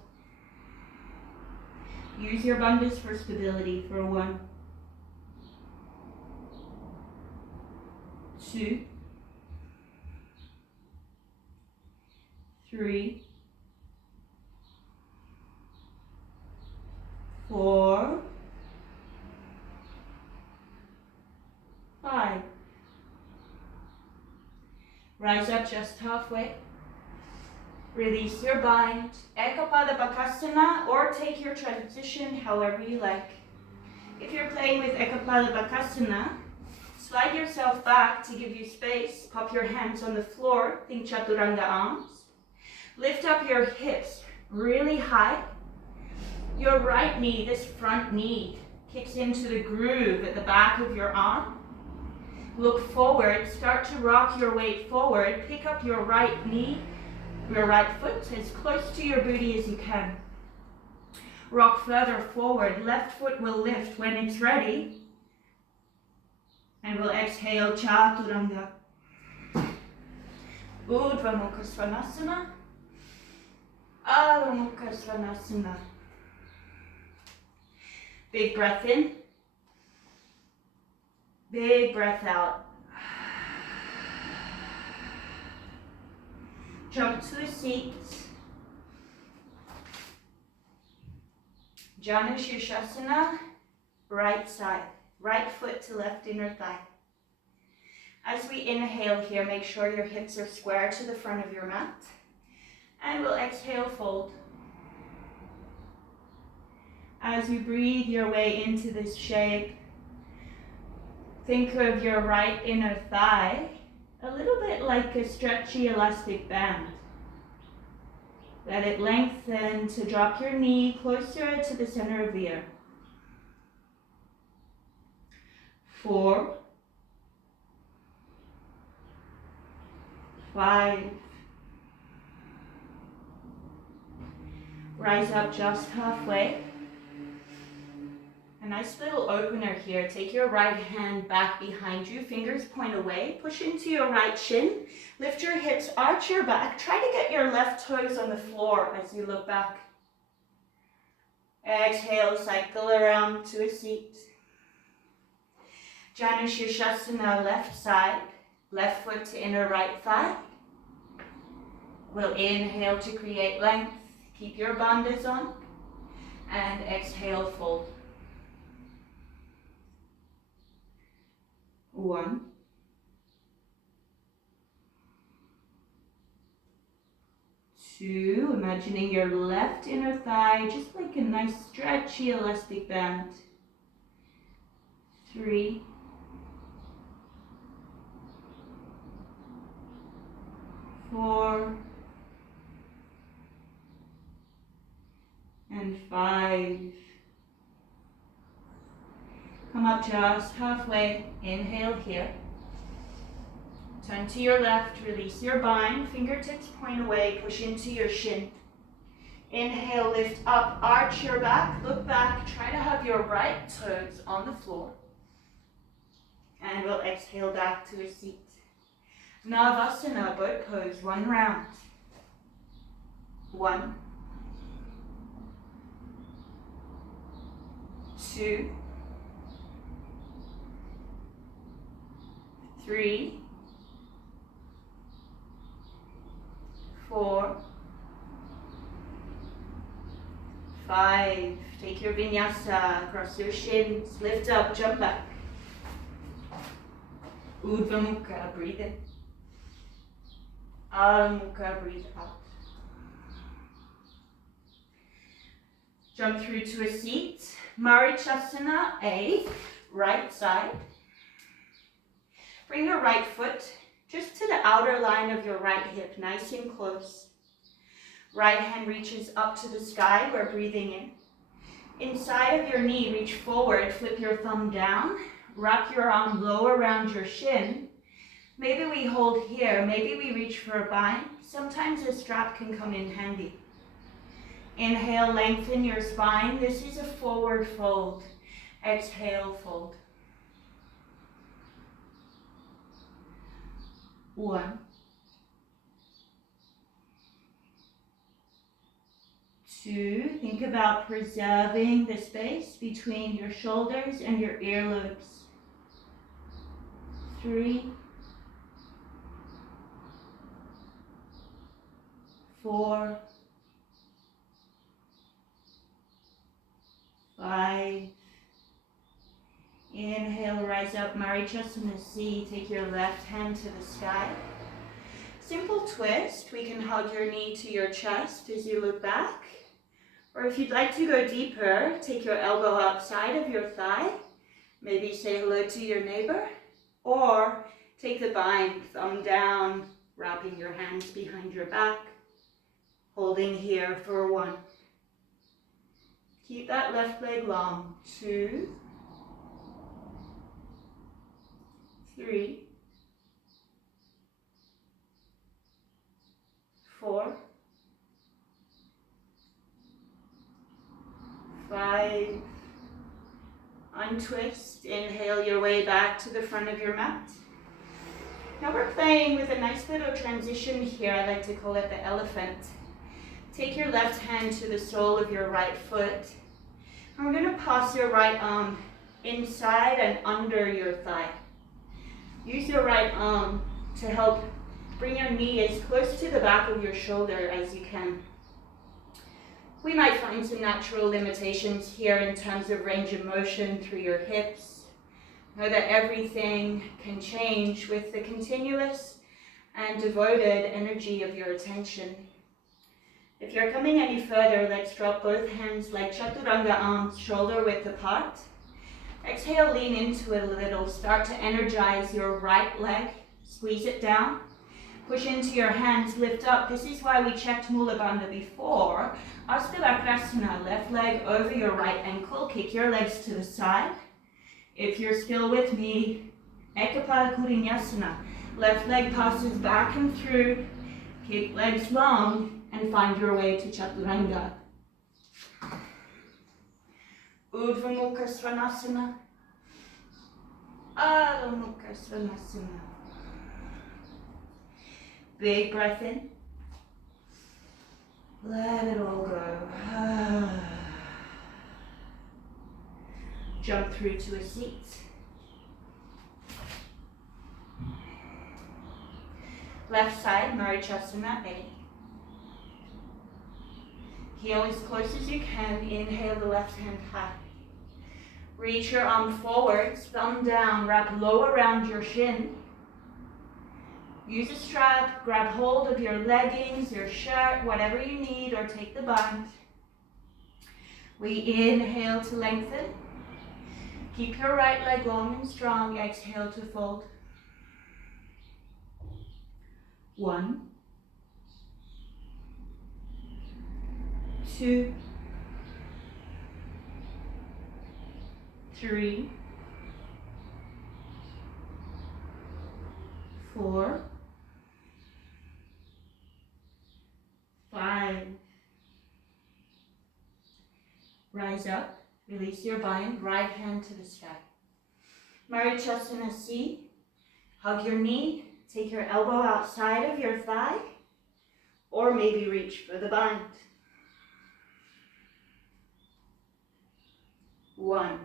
Use your bandhas for stability for 1, 2, 3, 4, 5. Rise up just halfway. Release your bind. Ekapada Bakasana, or take your transition however you like. If you're playing with Ekapada Bakasana, slide yourself back to give you space. Pop your hands on the floor. Think Chaturanga arms. Lift up your hips really high. Your right knee, this front knee, kicks into the groove at the back of your arm. Look forward, start to rock your weight forward. Pick up your right knee, your right foot as close to your booty as you can. Rock further forward, left foot will lift when it's ready. And we'll exhale, Chaturanga. Urdhva Mukha Svanasana. Adho Mukha Svanasana. Big breath in. Big breath out. Jump to a seat. Janu Shirshasana, right side. Right foot to left inner thigh. As we inhale here, make sure your hips are square to the front of your mat. And we'll exhale, fold. As you breathe your way into this shape, think of your right inner thigh a little bit like a stretchy elastic band. Let it lengthen to drop your knee closer to the center of the earth. 4, 5. Rise up just halfway. A nice little opener here. Take your right hand back behind you. Fingers point away. Push into your right shin. Lift your hips, arch your back. Try to get your left toes on the floor as you look back. Exhale, cycle around to a seat. Janu Shirshasana, left side. Left foot to inner right thigh. We'll inhale to create length. Keep your bandhas on. And exhale, fold. 1, 2, imagining your left inner thigh just like a nice stretchy elastic band. 3, 4, and 5. Come up just halfway. Inhale here. Turn to your left. Release your bind. Fingertips point away. Push into your shin. Inhale, lift up. Arch your back. Look back. Try to have your right toes on the floor. And we'll exhale back to a seat. Navasana, boat pose. 1 round. 1, 2, 3, 4, 5. Take your vinyasa, cross your shins, lift up, jump back. Urdhva Mukha, breathe in. Adho Mukha, breathe out. Jump through to a seat. Marichasana, A, right side. Bring your right foot just to the outer line of your right hip, nice and close. Right hand reaches up to the sky, we're breathing in. Inside of your knee, reach forward, flip your thumb down, wrap your arm low around your shin. Maybe we hold here, maybe we reach for a bind. Sometimes a strap can come in handy. Inhale, lengthen your spine. This is a forward fold. Exhale, fold. 1, 2, think about preserving the space between your shoulders and your earlobes. 3, 4, 5. Inhale, rise up, Marichyasana C. Take your left hand to the sky. Simple twist. We can hug your knee to your chest as you look back. Or if you'd like to go deeper, take your elbow outside of your thigh. Maybe say hello to your neighbor. Or take the bind, thumb down, wrapping your hands behind your back. Holding here for 1. Keep that left leg long. 2, 3, 4, 5. Untwist. Inhale your way back to the front of your mat. Now we're playing with a nice little transition here. I like to call it the elephant. Take your left hand to the sole of your right foot. And we're going to pass your right arm inside and under your thigh. Use your right arm to help bring your knee as close to the back of your shoulder as you can. We might find some natural limitations here in terms of range of motion through your hips. Know that everything can change with the continuous and devoted energy of your attention. If you're coming any further, let's drop both hands like chaturanga arms, shoulder width apart. Exhale, lean into it a little. Start to energize your right leg. Squeeze it down. Push into your hands, lift up. This is why we checked Mula Bandha before. Ashtanga, left leg over your right ankle. Kick your legs to the side. If you're still with me, Ekapada Kurinyasana. Left leg passes back and through. Kick legs long and find your way to Chaturanga. Urdhva Mukha Svanasana. Adho Mukha Svanasana. Big breath in. Let it all go. Jump through to a seat. Left side, Marichyasana A. Heel as close as you can. Inhale the left hand high. Reach your arm forwards, thumb down, wrap low around your shin. Use a strap, grab hold of your leggings, your shirt, whatever you need, or take the bind. We inhale to lengthen. Keep your right leg long and strong. Exhale to fold. 1, 2, 3, 4, 5. Rise up, release your bind, right hand to the sky. Marichyasana C. Hug your knee, take your elbow outside of your thigh, or maybe reach for the bind. 1,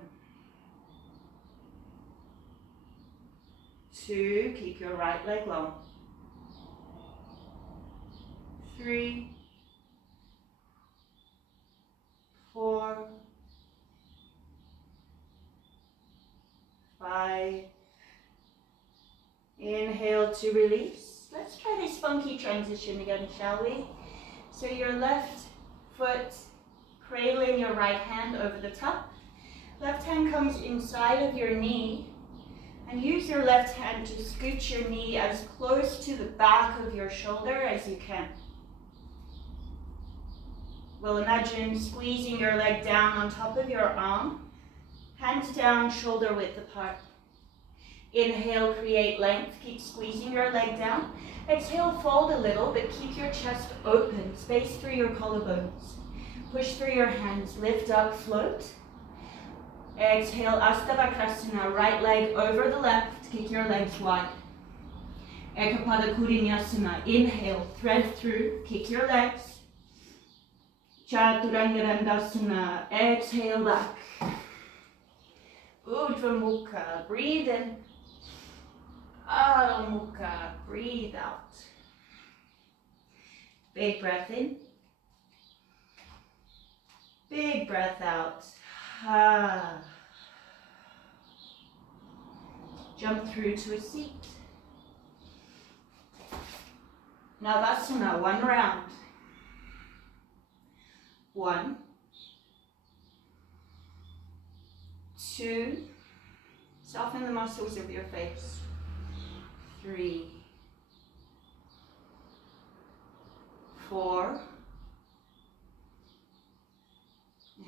2, keep your right leg long. 3, 4, 5. Inhale to release. Let's try this funky transition again, shall we? So your left foot cradling your right hand over the top. Left hand comes inside of your knee. And use your left hand to scoot your knee as close to the back of your shoulder as you can. We'll imagine squeezing your leg down on top of your arm. Hands down, shoulder width apart. Inhale, create length. Keep squeezing your leg down. Exhale, fold a little, but keep your chest open. Space through your collarbones. Push through your hands. Lift up, float. Exhale, Ashtanga, right leg over the left. Kick your legs wide. Ekapada Kurinyasana. Inhale, thread through. Kick your legs. Chaturanga. Exhale back. Urdhva Mukha. Breathe in. Adho Mukha. Breathe out. Big breath in. Big breath out. Jump through to a seat. Navasana, one round. 1, 2, soften the muscles of your face. 3, 4,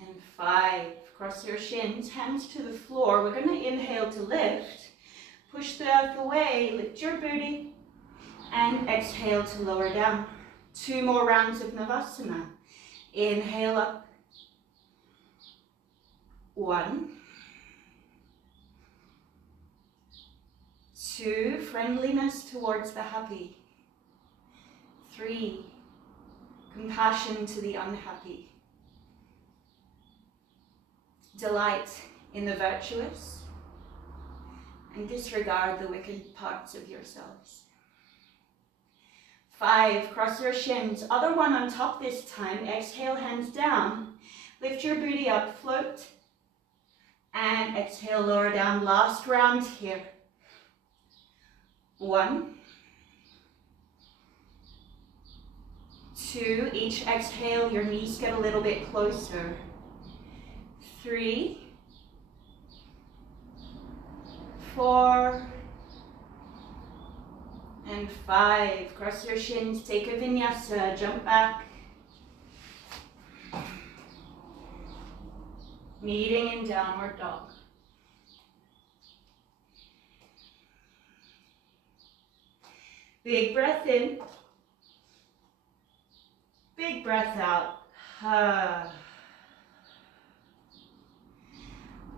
and 5. Cross your shins, hands to the floor. We're going to inhale to lift. Push the earth away, lift your booty, and exhale to lower down. 2 more rounds of Navasana. Inhale up. 1, 2, friendliness towards the happy. 3, compassion to the unhappy. Delight in the virtuous and disregard the wicked parts of yourselves. 5, cross your shins, other one on top this time. Exhale, hands down. Lift your booty up, float. And exhale, lower down. Last round here. 1, 2, each exhale, your knees get a little bit closer. 3, 4, and 5. Cross your shins, take a vinyasa, jump back. Meeting in downward dog. Big breath in. Big breath out.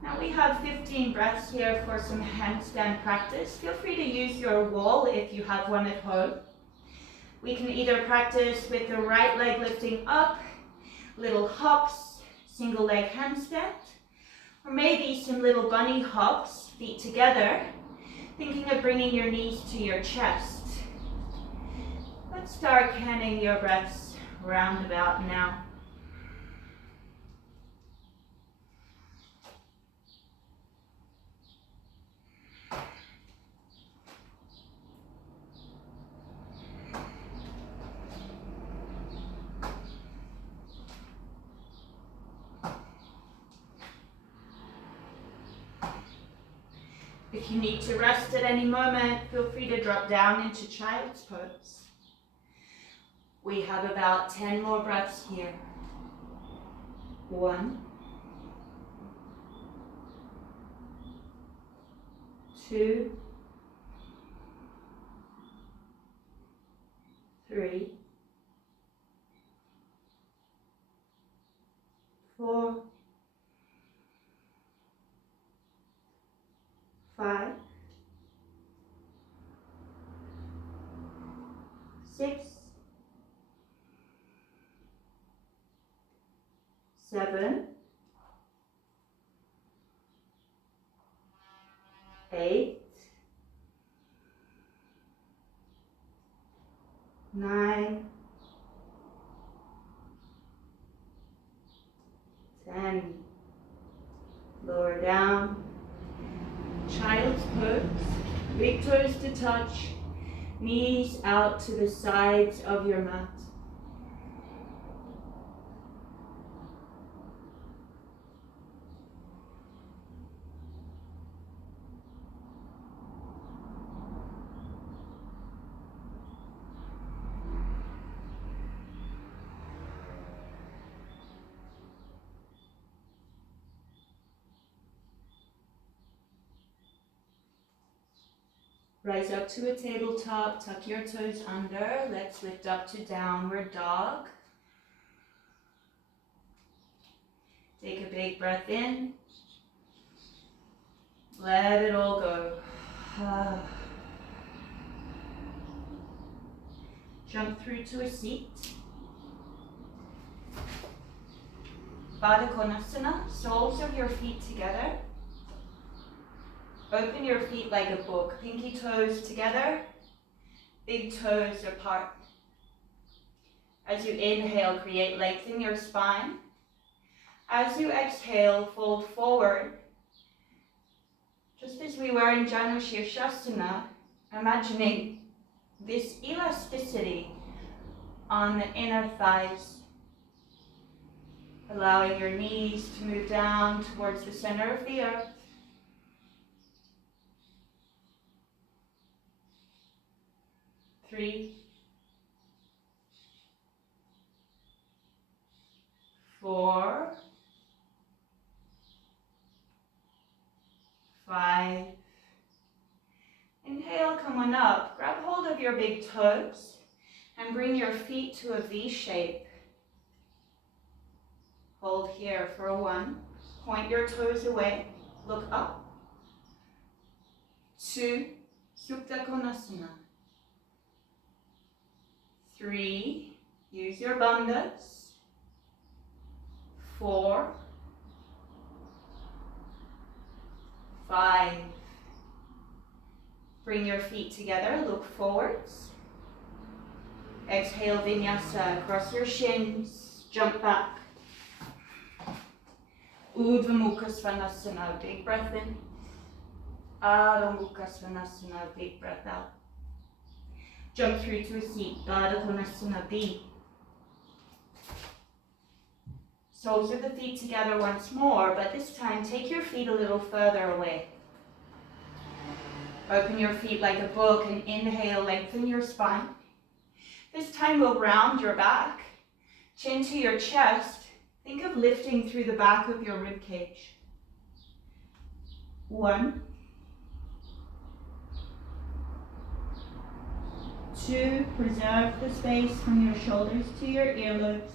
Now we have 15 breaths here for some handstand practice. Feel free to use your wall if you have one at home. We can either practice with the right leg lifting up, little hops, single leg handstand, or maybe some little bunny hops, feet together, thinking of bringing your knees to your chest. Let's start counting your breaths roundabout now. If you need to rest at any moment, feel free to drop down into child's pose. We have about 10 more breaths here. 1, 2, 3, 4, 5, 6, 7, 8, 9, 10. Lower down. Child's pose. Big toes to touch. Knees out to the sides of your mat. Rise up to a tabletop, tuck your toes under. Let's lift up to downward dog. Take a big breath in. Let it all go. Jump through to a seat. Baddha Konasana, soles of your feet together. Open your feet like a book, pinky toes together, big toes apart. As you inhale, create length in your spine. As you exhale, fold forward. Just as we were in Janu Shirshasana, imagining this elasticity on the inner thighs, allowing your knees to move down towards the center of the earth. Three, 4, 5. Inhale, come on up. Grab hold of your big toes and bring your feet to a V shape. Hold here for a 1. Point your toes away. Look up. 2, Supta Konasana. 3, use your bandhas. 4, 5. Bring your feet together, look forwards. Exhale, vinyasa, cross your shins, jump back. Urdhva Mukha Svanasana, big breath in. Adho Mukha Svanasana, big breath out. Jump through to a seat, Adho Konasana, B. Soles of the feet together once more, but this time take your feet a little further away. Open your feet like a book and inhale, lengthen your spine. This time we'll round your back, chin to your chest. Think of lifting through the back of your rib cage. 1, 2, preserve the space from your shoulders to your earlobes.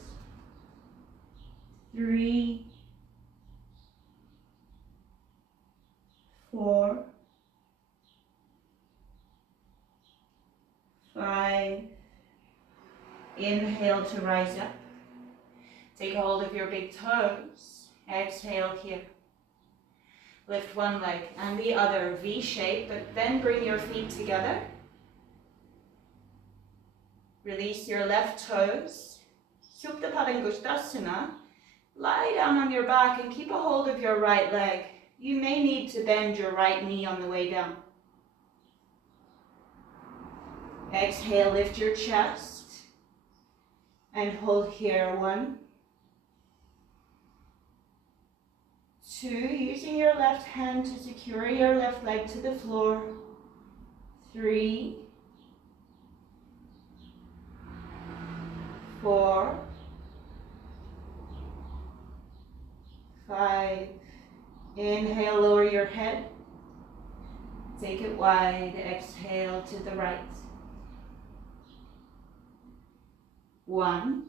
3, 4, 5. Inhale to rise up. Take hold of your big toes. Exhale here. Lift one leg and the other, V shape, but then bring your feet together. Release your left toes. Supta Padangusthasana. Lie down on your back and keep a hold of your right leg. You may need to bend your right knee on the way down. Exhale, lift your chest and hold here. 1, 2, using your left hand to secure your left leg to the floor. 3, 4, 5. Inhale, lower your head. Take it wide. Exhale to the right. 1.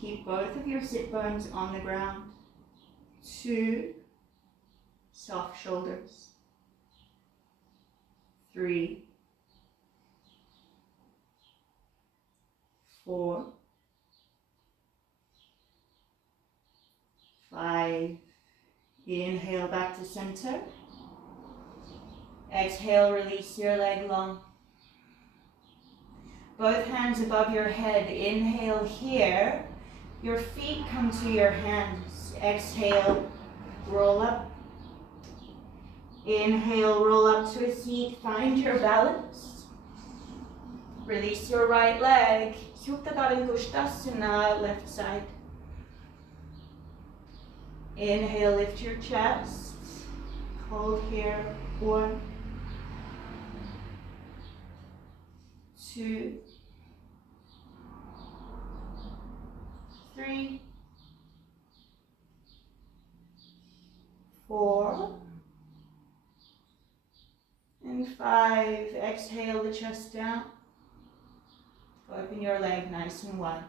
Keep both of your sit bones on the ground. 2. Soft shoulders. 3, 4, 5. Inhale back to center. Exhale, release your leg long. Both hands above your head. Inhale here. Your feet come to your hands. Exhale, roll up. Inhale, roll up to a seat. Find your balance. Release your right leg. Supta Padangusthasana, left side. Inhale, lift your chest. Hold here. 1, 2, 3, 4, and 5. Exhale the chest down. Open your leg nice and wide.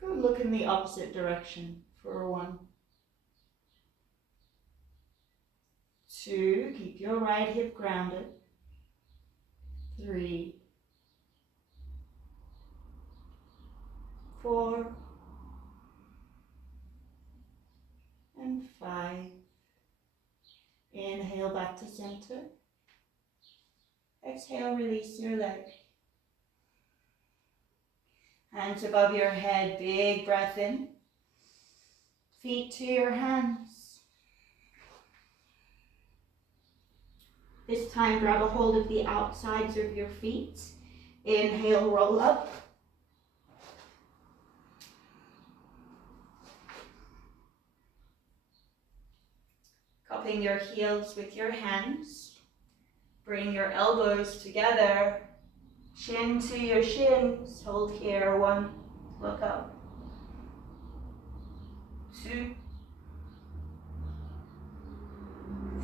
Go look in the opposite direction for 1, 2, keep your right hip grounded. 3, 4, and 5. Inhale back to center. Exhale, release your leg. Hands above your head, big breath in. Feet to your hands. This time grab a hold of the outsides of your feet. Inhale, roll up. Cupping your heels with your hands. Bring your elbows together. Shin to your shins. Hold here. 1. Look up. 2.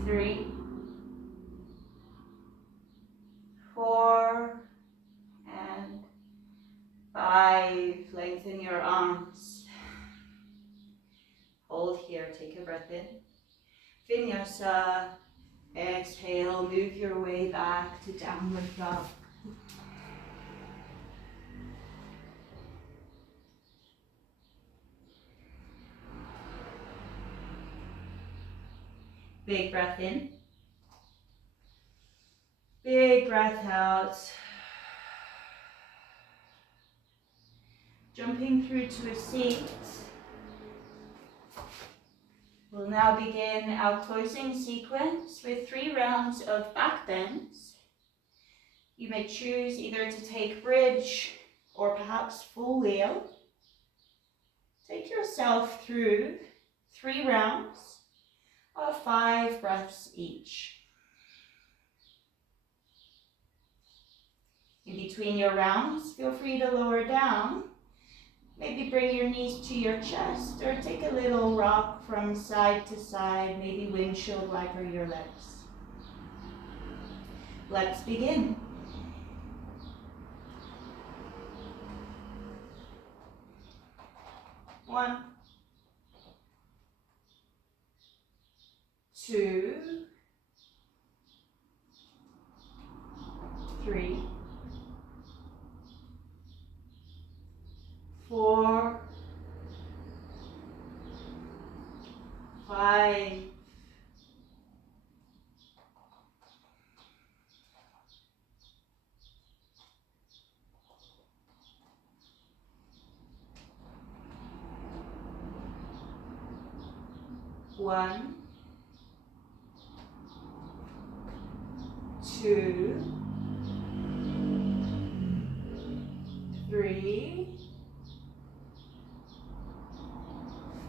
3. 4. And 5. Lengthen your arms. Hold here. Take a breath in. Vinyasa. Exhale. Move your way back to downward dog. Big breath in. Big breath out. Jumping through to a seat. We'll now begin our closing sequence with 3 rounds of back bends. You may choose either to take bridge or perhaps full wheel. Take yourself through 3 rounds of 5 breaths each. In between your rounds, feel free to lower down. Maybe bring your knees to your chest or take a little rock from side to side, maybe windshield wiper your legs. Let's begin. One, 2, 3, 4, 5, 1, 2, 3,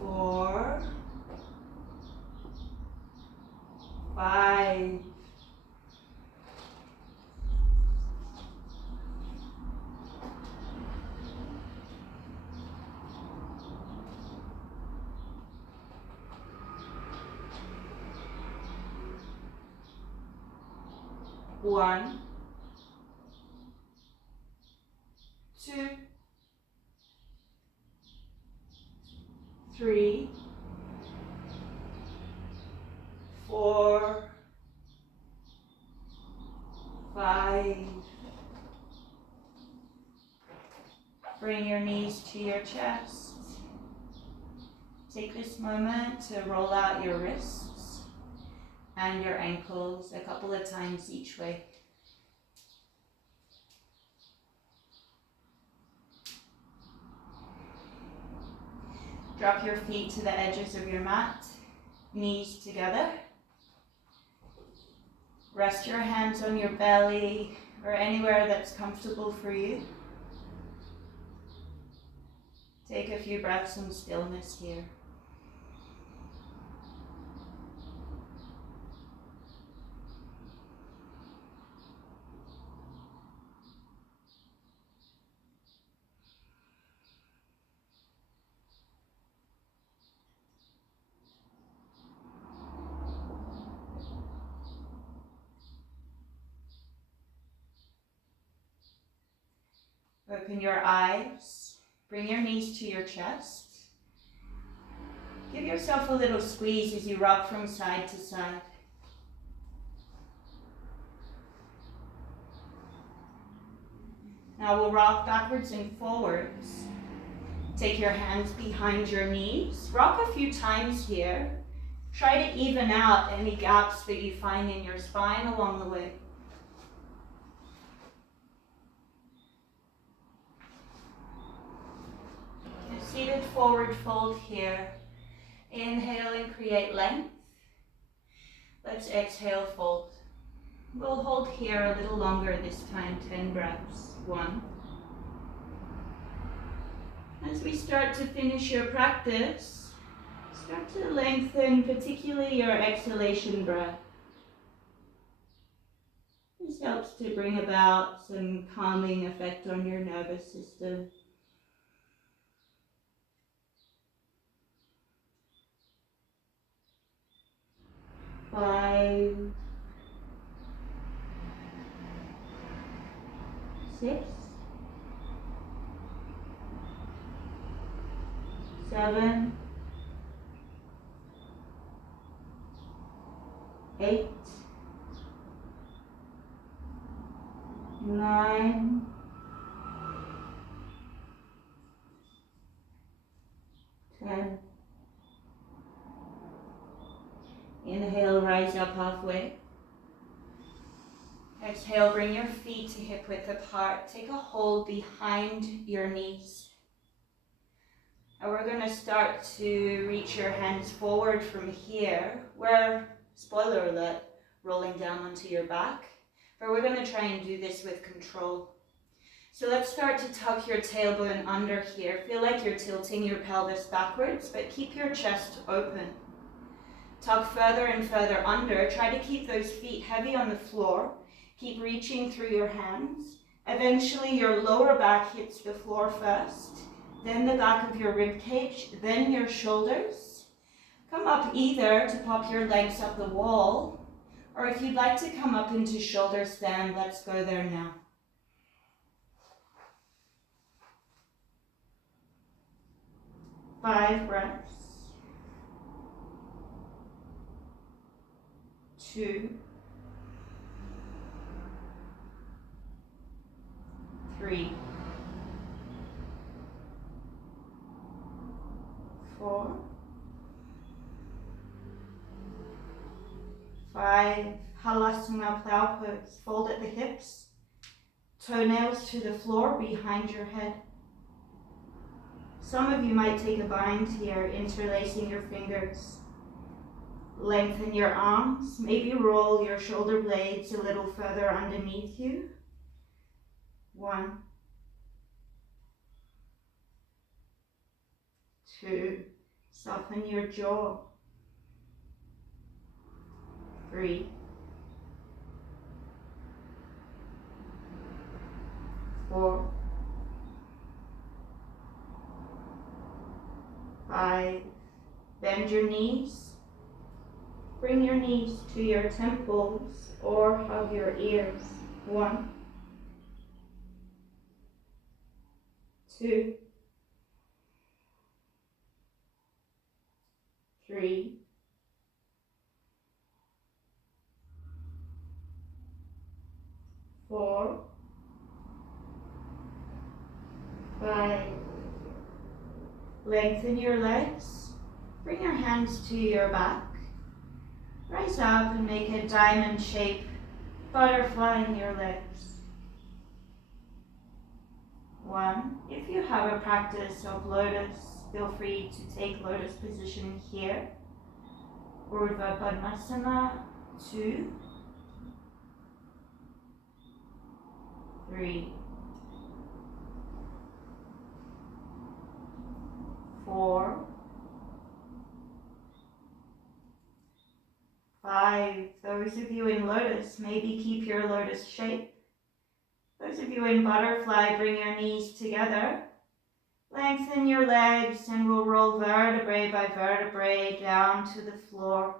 4, 5, 1, 2, 3, 4, 5. Bring your knees to your chest. Take this moment to roll out your wrists and your ankles a couple of times each way. Drop your feet to the edges of your mat, knees together. Rest your hands on your belly or anywhere that's comfortable for you. Take a few breaths in stillness here. Open your eyes. Bring your knees to your chest. Give yourself a little squeeze as you rock from side to side. Now we'll rock backwards and forwards. Take your hands behind your knees. Rock a few times here. Try to even out any gaps that you find in your spine along the way. Seated forward fold here. Inhale and create length. Let's exhale, fold. We'll hold here a little longer this time, 10 breaths. 1. As we start to finish your practice, start to lengthen particularly your exhalation breath. This helps to bring about some calming effect on your nervous system. 5, 6, 7, 8, 9, 10. Inhale, rise up halfway. Exhale, bring your feet to hip width apart. Take a hold behind your knees. And we're going to start to reach your hands forward from here. We're, spoiler alert, rolling down onto your back. But we're going to try and do this with control. So let's start to tuck your tailbone under here. Feel like you're tilting your pelvis backwards, but keep your chest open. Tuck further and further under. Try to keep those feet heavy on the floor. Keep reaching through your hands. Eventually your lower back hits the floor first, then the back of your rib cage, then your shoulders. Come up either to pop your legs up the wall, or if you'd like to come up into shoulder stand, let's go there now. Five breaths. 2, 3, 4, 5. Halasana plow pose. Fold at the hips, toenails to the floor behind your head. Some of you might take a bind here, interlacing your fingers. Lengthen your arms, maybe roll your shoulder blades a little further underneath you. 1, 2, soften your jaw. 3, 4, 5, bend your knees. Bring your knees to your temples or hug your ears. 1, 2, 3, 4, 5. Lengthen your legs. Bring your hands to your back. Rise up and make a diamond shape, butterfly in your legs. 1. If you have a practice of lotus, feel free to take lotus position here. Urdhva Padmasana. 2, 3, 4, 5. Those of you in lotus, maybe keep your lotus shape. Those of you in butterfly, bring your knees together. Lengthen your legs and we'll roll vertebrae by vertebrae down to the floor.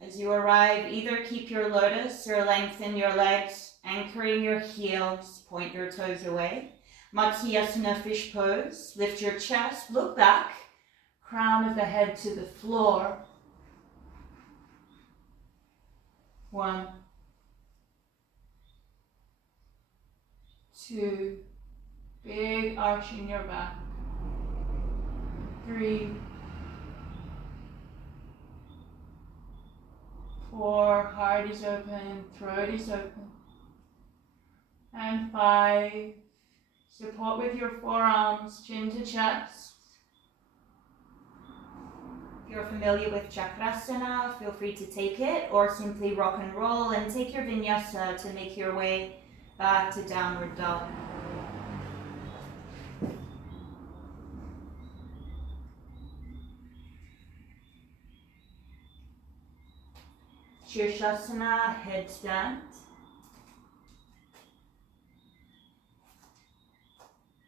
As you arrive, either keep your lotus or lengthen your legs, anchoring your heels, point your toes away. Matsyasana fish pose, lift your chest, look back, crown of the head to the floor. 1, 2, big arch in your back. 3, 4, heart is open, throat is open. And 5. Support with your forearms, chin to chest. If you're familiar with Chakrasana, feel free to take it, or simply rock and roll and take your vinyasa to make your way back to downward dog. Shirshasana, headstand.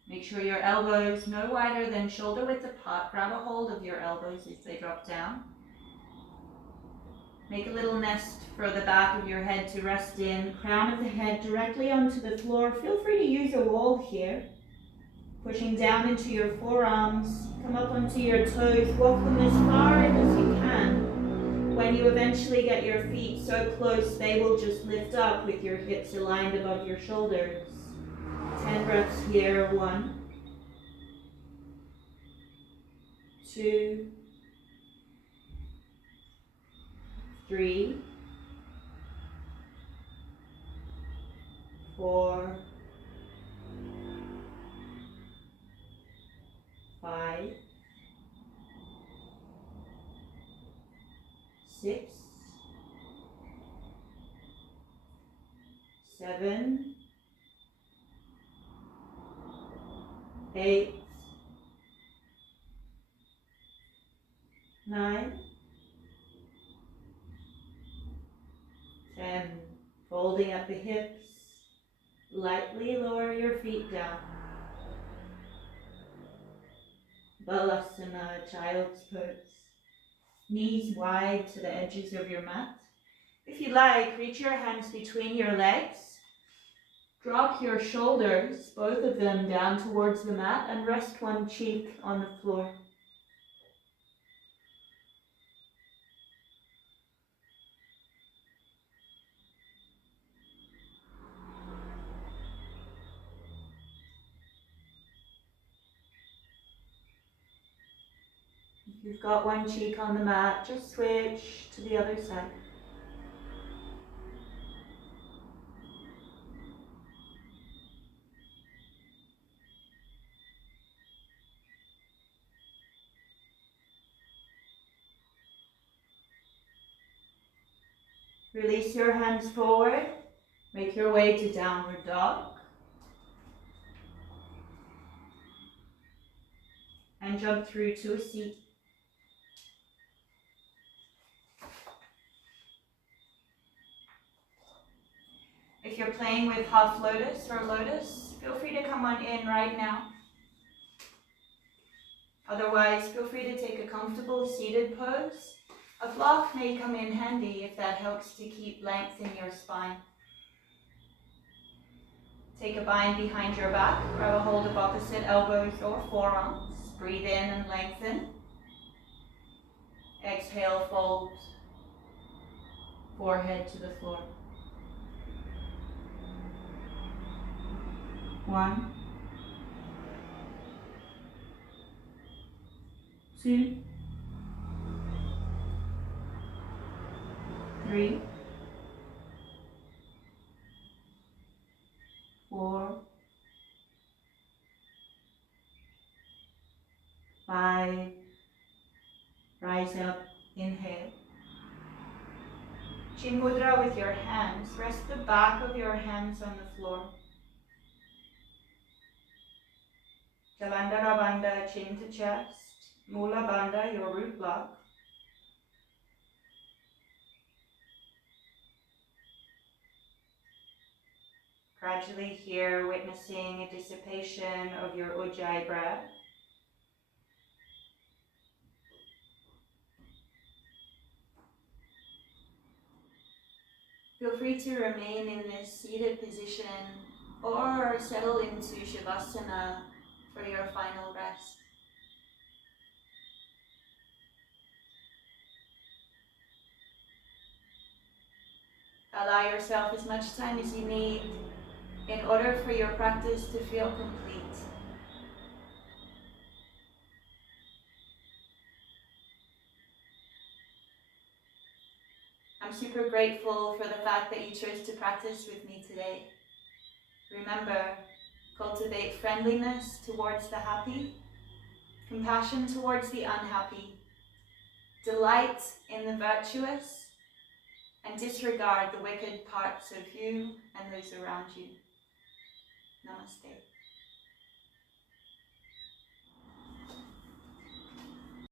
Make sure your elbows no wider than shoulder width apart. Grab a hold of your elbows as they drop down. Make a little nest for the back of your head to rest in. Crown of the head directly onto the floor. Feel free to use a wall here. Pushing down into your forearms. Come up onto your toes. Walk them as far as you can. When you eventually get your feet so close, they will just lift up with your hips aligned above your shoulders. 10 breaths here. 1, 2, 3, 4, 5, 6, 7, 8, 9, 10. Folding up the hips. Lightly lower your feet down. Balasana, child's pose. Knees wide to the edges of your mat. If you like, reach your hands between your legs. Drop your shoulders, both of them, down towards the mat and rest one cheek on the floor. If you've got one cheek on the mat, just switch to the other side. Release your hands forward. Make your way to downward dog. And jump through to a seat. If you're playing with half lotus or lotus, feel free to come on in right now. Otherwise, feel free to take a comfortable seated pose. A block may come in handy if that helps to keep length in your spine. Take a bind behind your back, grab a hold of opposite elbows or forearms. Breathe in and lengthen. Exhale, fold. Forehead to the floor. 1, 2, 3, 4, 5. Rise up, inhale. Chin mudra with your hands. Rest the back of your hands on the floor. Jalandhara Bandha, chin to chest. Mula Bandha, your root block. Gradually here, witnessing a dissipation of your Ujjayi breath. Feel free to remain in this seated position or settle into Shavasana for your final rest. Allow yourself as much time as you need in order for your practice to feel complete. I'm super grateful for the fact that you chose to practice with me today. Remember, cultivate friendliness towards the happy, compassion towards the unhappy, delight in the virtuous, and disregard the wicked parts of you and those around you. Namaste.